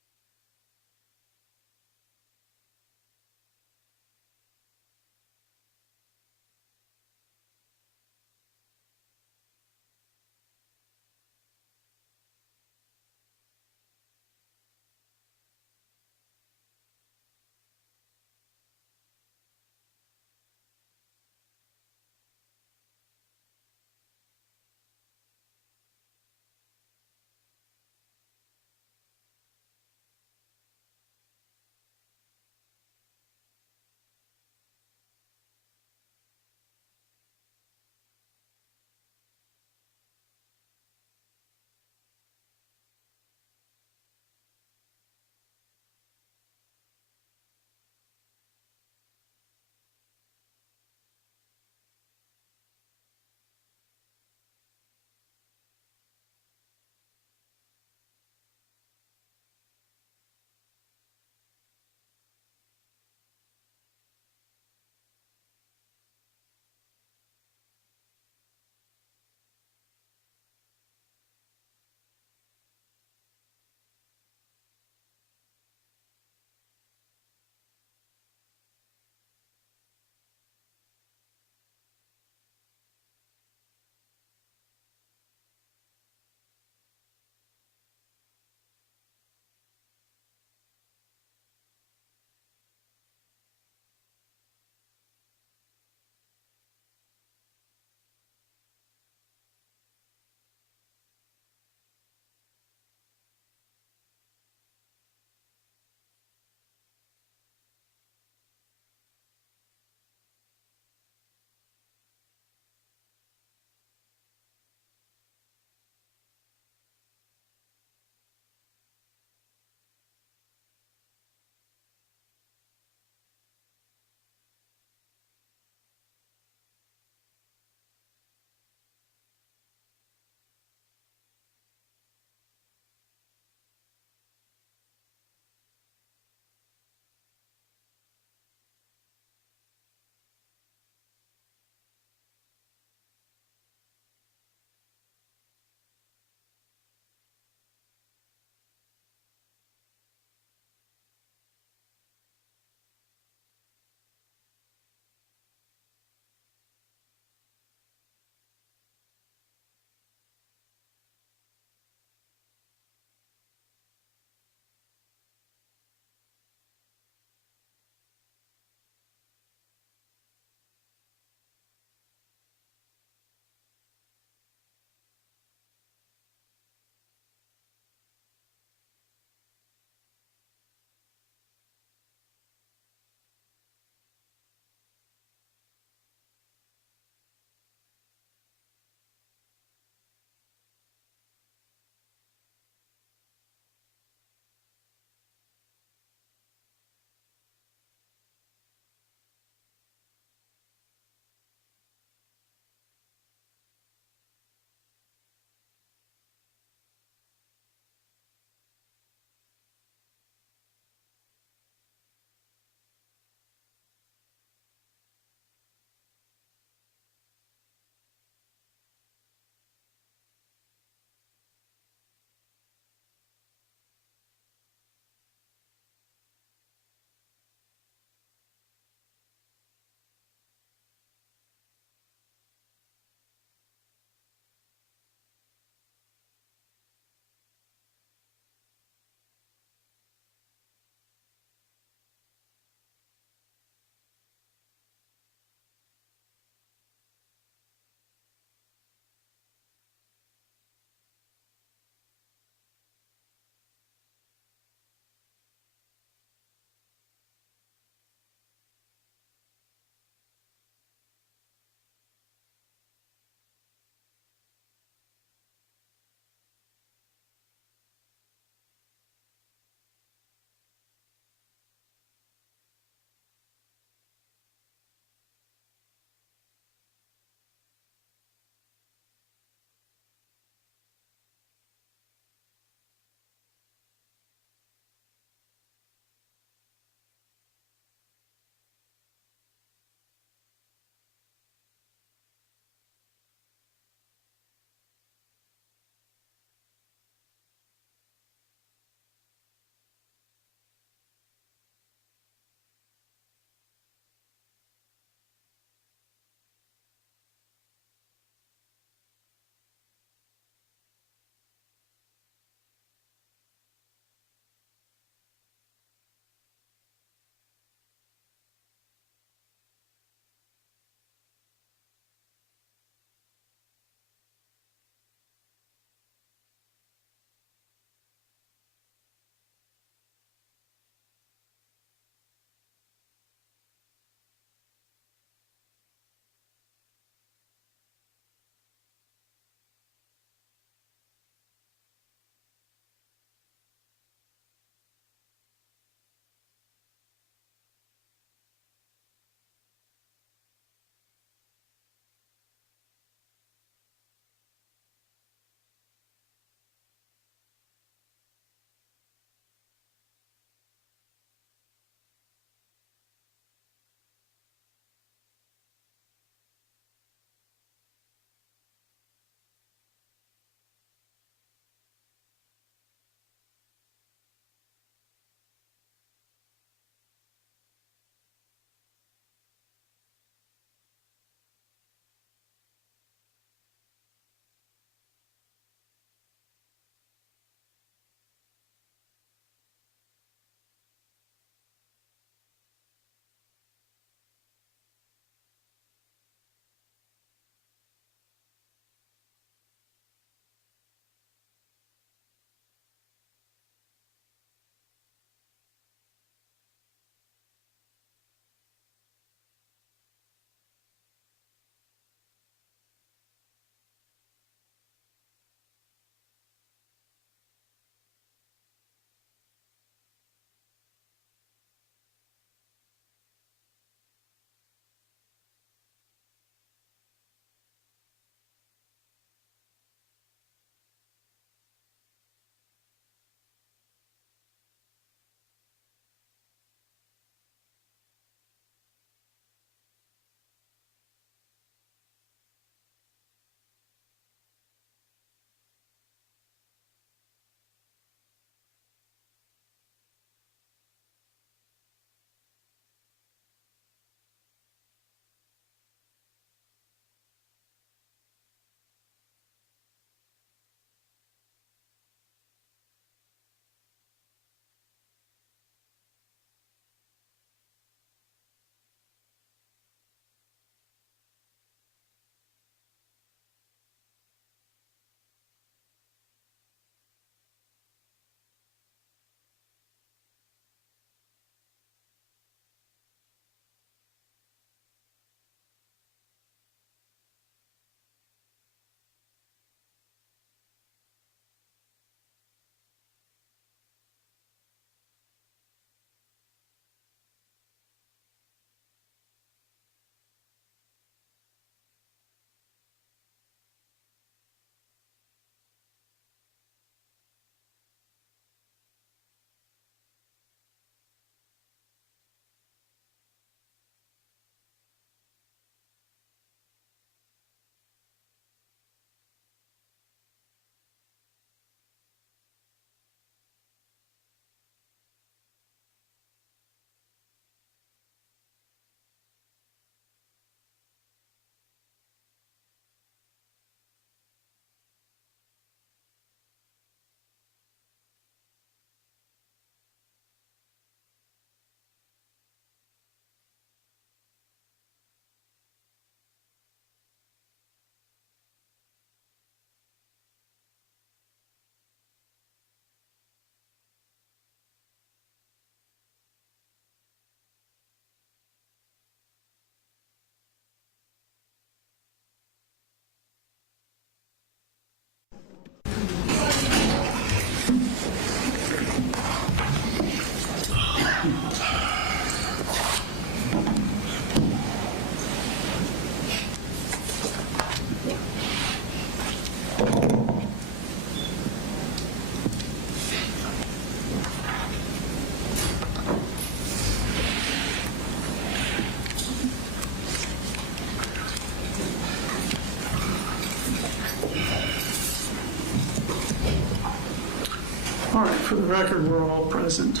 All right, for the record, we're all present.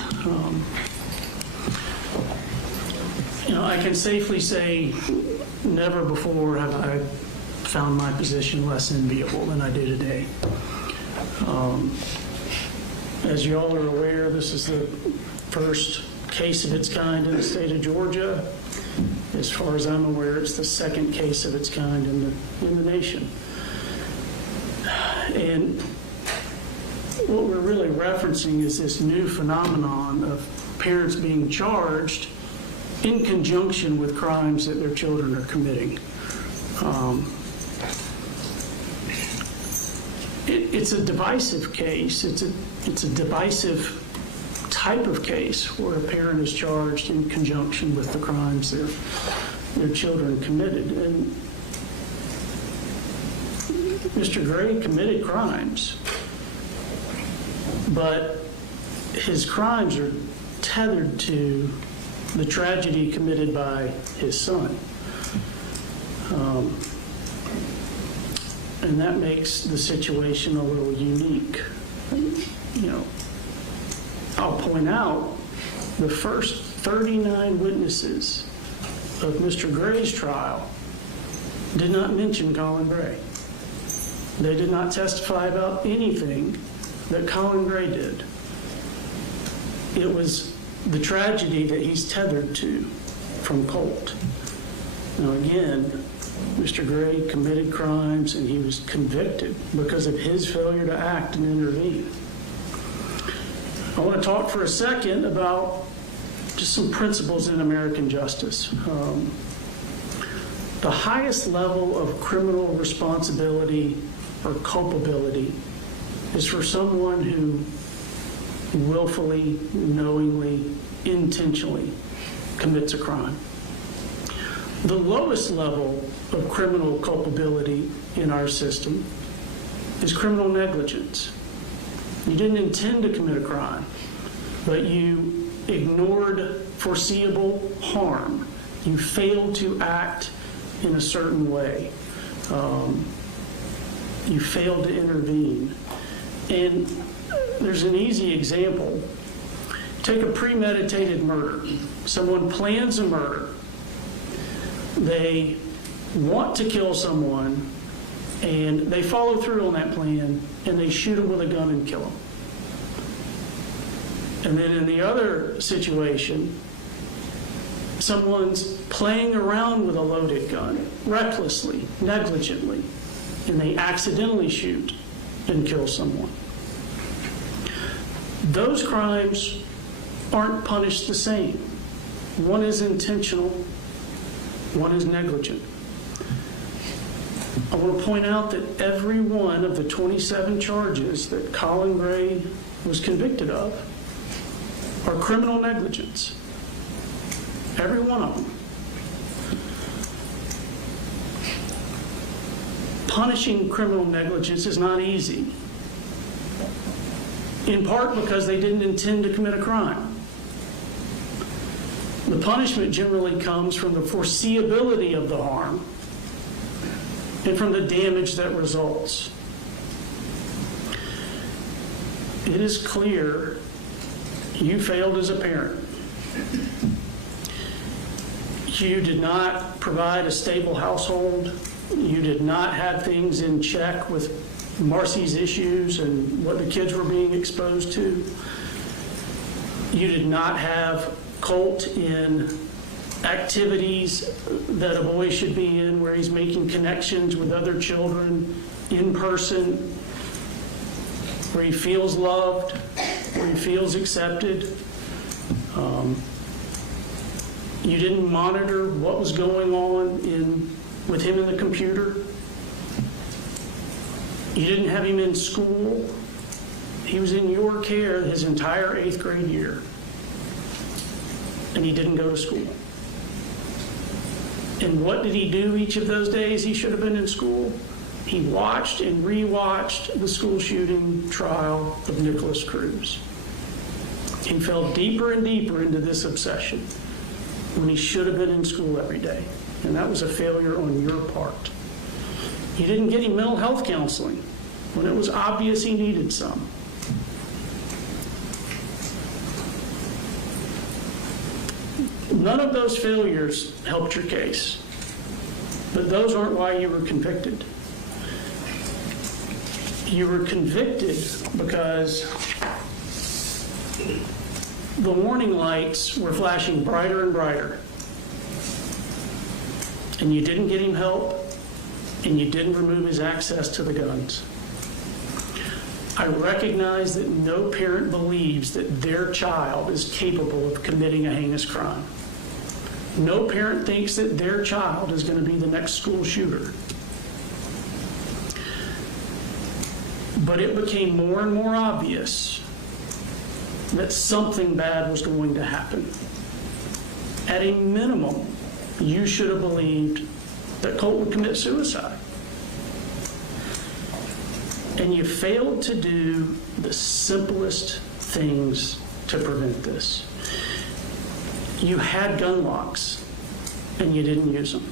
I can safely say never before have I found my position less enviable than I do today. As you all are aware, this is the first case of its kind in the state of Georgia. As far as I'm aware, it's the second case of its kind in the nation. And what we're really referencing is this new phenomenon of parents being charged in conjunction with crimes that their children are committing. It's a divisive case. It's a divisive type of case where a parent is charged in conjunction with the crimes their children committed. And Mr. Gray committed crimes, but his crimes are tethered to the tragedy committed by his son. And that makes the situation a little unique. I'll point out the first 39 witnesses of Mr. Gray's trial did not mention Colin Gray. They did not testify about anything that Colin Gray did. It was the tragedy that he's tethered to from Colt. Now again, Mr. Gray committed crimes and he was convicted because of his failure to act and intervene. I want to talk for a second about just some principles in American justice. The highest level of criminal responsibility or culpability is for someone who willfully, knowingly, intentionally commits a crime. The lowest level of criminal culpability in our system is criminal negligence. You didn't intend to commit a crime, but you ignored foreseeable harm. You failed to act in a certain way. You failed to intervene. And there's an easy example. Take a premeditated murder. Someone plans a murder. They want to kill someone, and they follow through on that plan, and they shoot him with a gun and kill him. And then in the other situation, someone's playing around with a loaded gun, recklessly, negligently, and they accidentally shoot and kill someone. Those crimes aren't punished the same. One is intentional, one is negligent. I want to point out that every one of the 27 charges that Colin Gray was convicted of are criminal negligence. Every one of them. Punishing criminal negligence is not easy, in part because they didn't intend to commit a crime. The punishment generally comes from the foreseeability of the harm and from the damage that results. It is clear you failed as a parent. You did not provide a stable household. You did not have things in check with Marcy's issues and what the kids were being exposed to. You did not have Colt in activities that a boy should be in, where he's making connections with other children in person, where he feels loved, where he feels accepted. You didn't monitor what was going on with him in the computer. You didn't have him in school. He was in your care his entire 8th grade year, and he didn't go to school. And what did he do each of those days he should have been in school? He watched and rewatched the school shooting trial of Nicholas Cruz. He fell deeper and deeper into this obsession when he should have been in school every day. And that was a failure on your part. You didn't get him mental health counseling when it was obvious he needed some. None of those failures helped your case, but those aren't why you were convicted. You were convicted because the warning lights were flashing brighter and brighter, and you didn't get him help, and you didn't remove his access to the guns. I recognize that no parent believes that their child is capable of committing a heinous crime. No parent thinks that their child is going to be the next school shooter. But it became more and more obvious that something bad was going to happen. At a minimum, you should have believed that Colt would commit suicide. And you failed to do the simplest things to prevent this. You had gun locks, and you didn't use them.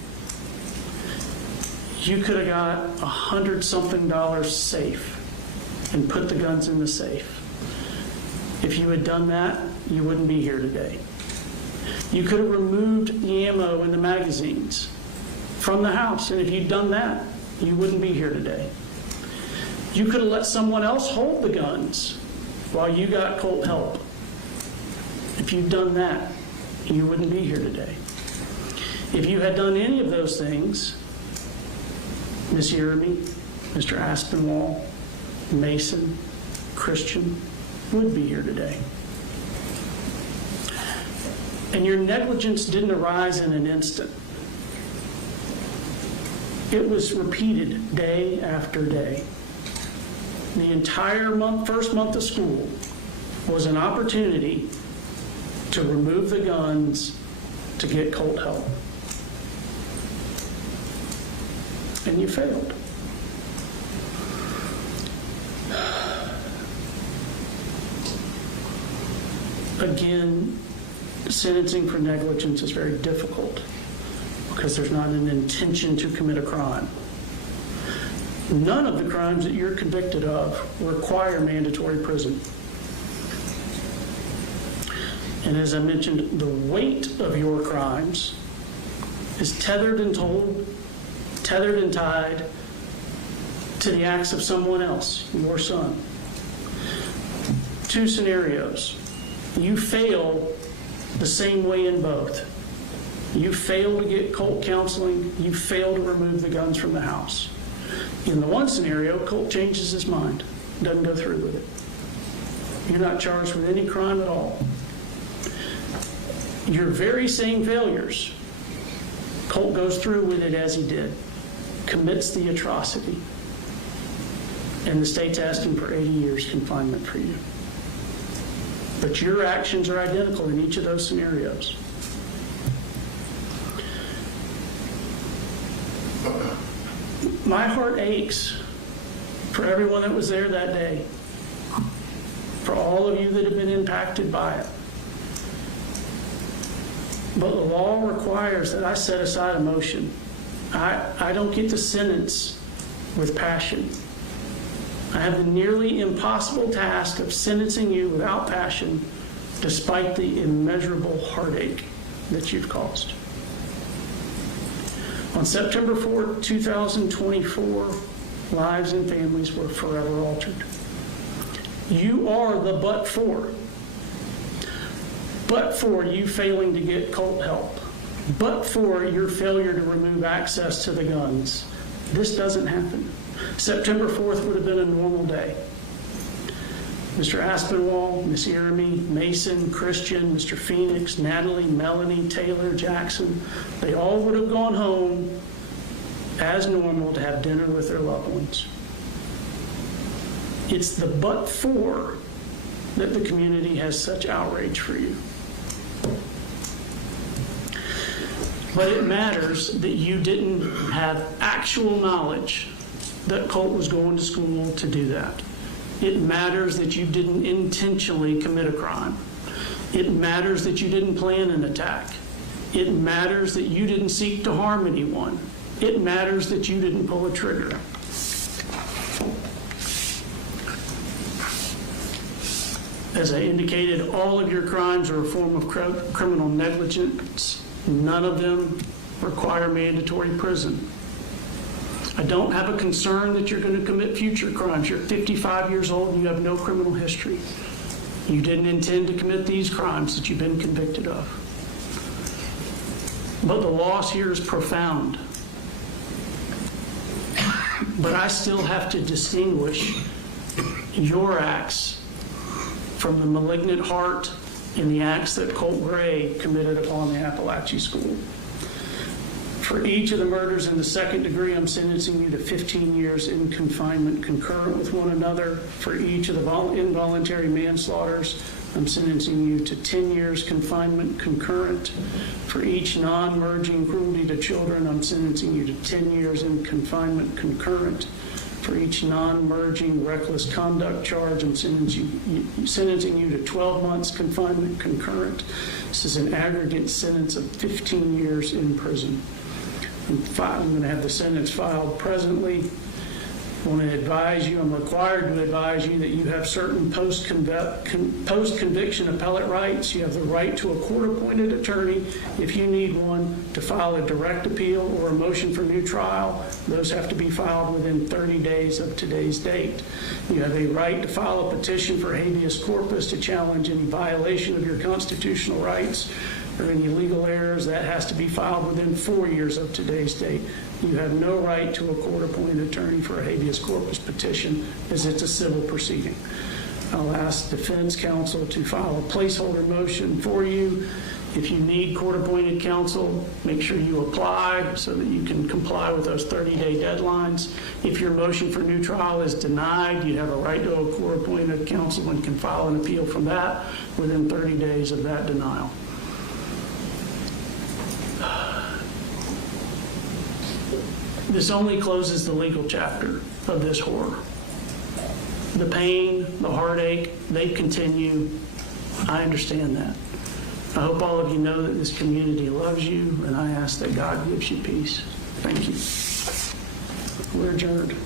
You could have got $100-something safe and put the guns in the safe. If you had done that, you wouldn't be here today. You could have removed the ammo and the magazines from the house, and if you'd done that, you wouldn't be here today. You could have let someone else hold the guns while you got Colt help. If you'd done that, you wouldn't be here today. If you had done any of those things, Miss Yeremy, Mr. Aspinwall, Mason, Christian would be here today. And your negligence didn't arise in an instant. It was repeated day after day. The entire first month of school was an opportunity to remove the guns to get Colt help. And you failed. Again, sentencing for negligence is very difficult because there's not an intention to commit a crime. None of the crimes that you're convicted of require mandatory prison. And as I mentioned, the weight of your crimes is tethered and tied to the acts of someone else, your son. Two scenarios. You fail the same way in both. You fail to get Colt counseling. You fail to remove the guns from the house. In the one scenario, Colt changes his mind, doesn't go through with it. You're not charged with any crime at all. Your very same failures, Colt goes through with it as he did, commits the atrocity, and the state's asking for 80 years confinement for you. But your actions are identical in each of those scenarios. My heart aches for everyone that was there that day, for all of you that have been impacted by it. But the law requires that I set aside emotion. I don't get to sentence with passion. I have the nearly impossible task of sentencing you without passion, despite the immeasurable heartache that you've caused. On September 4, 2024, lives and families were forever altered. You are the but for you failing to get Colt help, but for your failure to remove access to the guns, this doesn't happen. September 4th would have been a normal day. Mr. Aspinwall, Miss Yeremy, Mason, Christian, Mr. Phoenix, Natalie, Melanie, Taylor, Jackson, they all would have gone home as normal to have dinner with their loved ones. It's the but for that the community has such outrage for you. But it matters that you didn't have actual knowledge that Colt was going to school to do that. It matters that you didn't intentionally commit a crime. It matters that you didn't plan an attack. It matters that you didn't seek to harm anyone. It matters that you didn't pull a trigger. – As I indicated, all of your crimes are a form of criminal negligence. None of them require mandatory prison. I don't have a concern that you're going to commit future crimes. You're 55 years old and you have no criminal history. You didn't intend to commit these crimes that you've been convicted of. But the loss here is profound. But I still have to distinguish your acts from the malignant heart in the acts that Colt Gray committed upon the Apalachee School. For each of the murders in the second degree, I'm sentencing you to 15 years in confinement concurrent with one another. For each of the involuntary manslaughters, I'm sentencing you to 10 years confinement concurrent. For each non-merging cruelty to children, I'm sentencing you to 10 years in confinement concurrent. For each non-merging reckless conduct charge, I'm sentencing you to 12 months confinement concurrent. This is an aggregate sentence of 15 years in prison. I'm going to have the sentence filed presently. I want to advise you, I'm required to advise you that you have certain post-conviction appellate rights. You have the right to a court-appointed attorney if you need one, to file a direct appeal or a motion for new trial. Those have to be filed within 30 days of today's date. You have a right to file a petition for habeas corpus to challenge any violation of your constitutional rights or any legal errors. That has to be filed within 4 years of today's date. You have no right to a court-appointed attorney for a habeas corpus petition, as it's a civil proceeding. I'll ask defense counsel to file a placeholder motion for you. If you need court-appointed counsel, make sure you apply so that you can comply with those 30-day deadlines. If your motion for new trial is denied, you have a right to a court-appointed counsel and can file an appeal from that within 30 days of that denial. This only closes the legal chapter of this horror. The pain, the heartache, they continue. I understand that. I hope all of you know that this community loves you, and I ask that God gives you peace. Thank you. We're adjourned.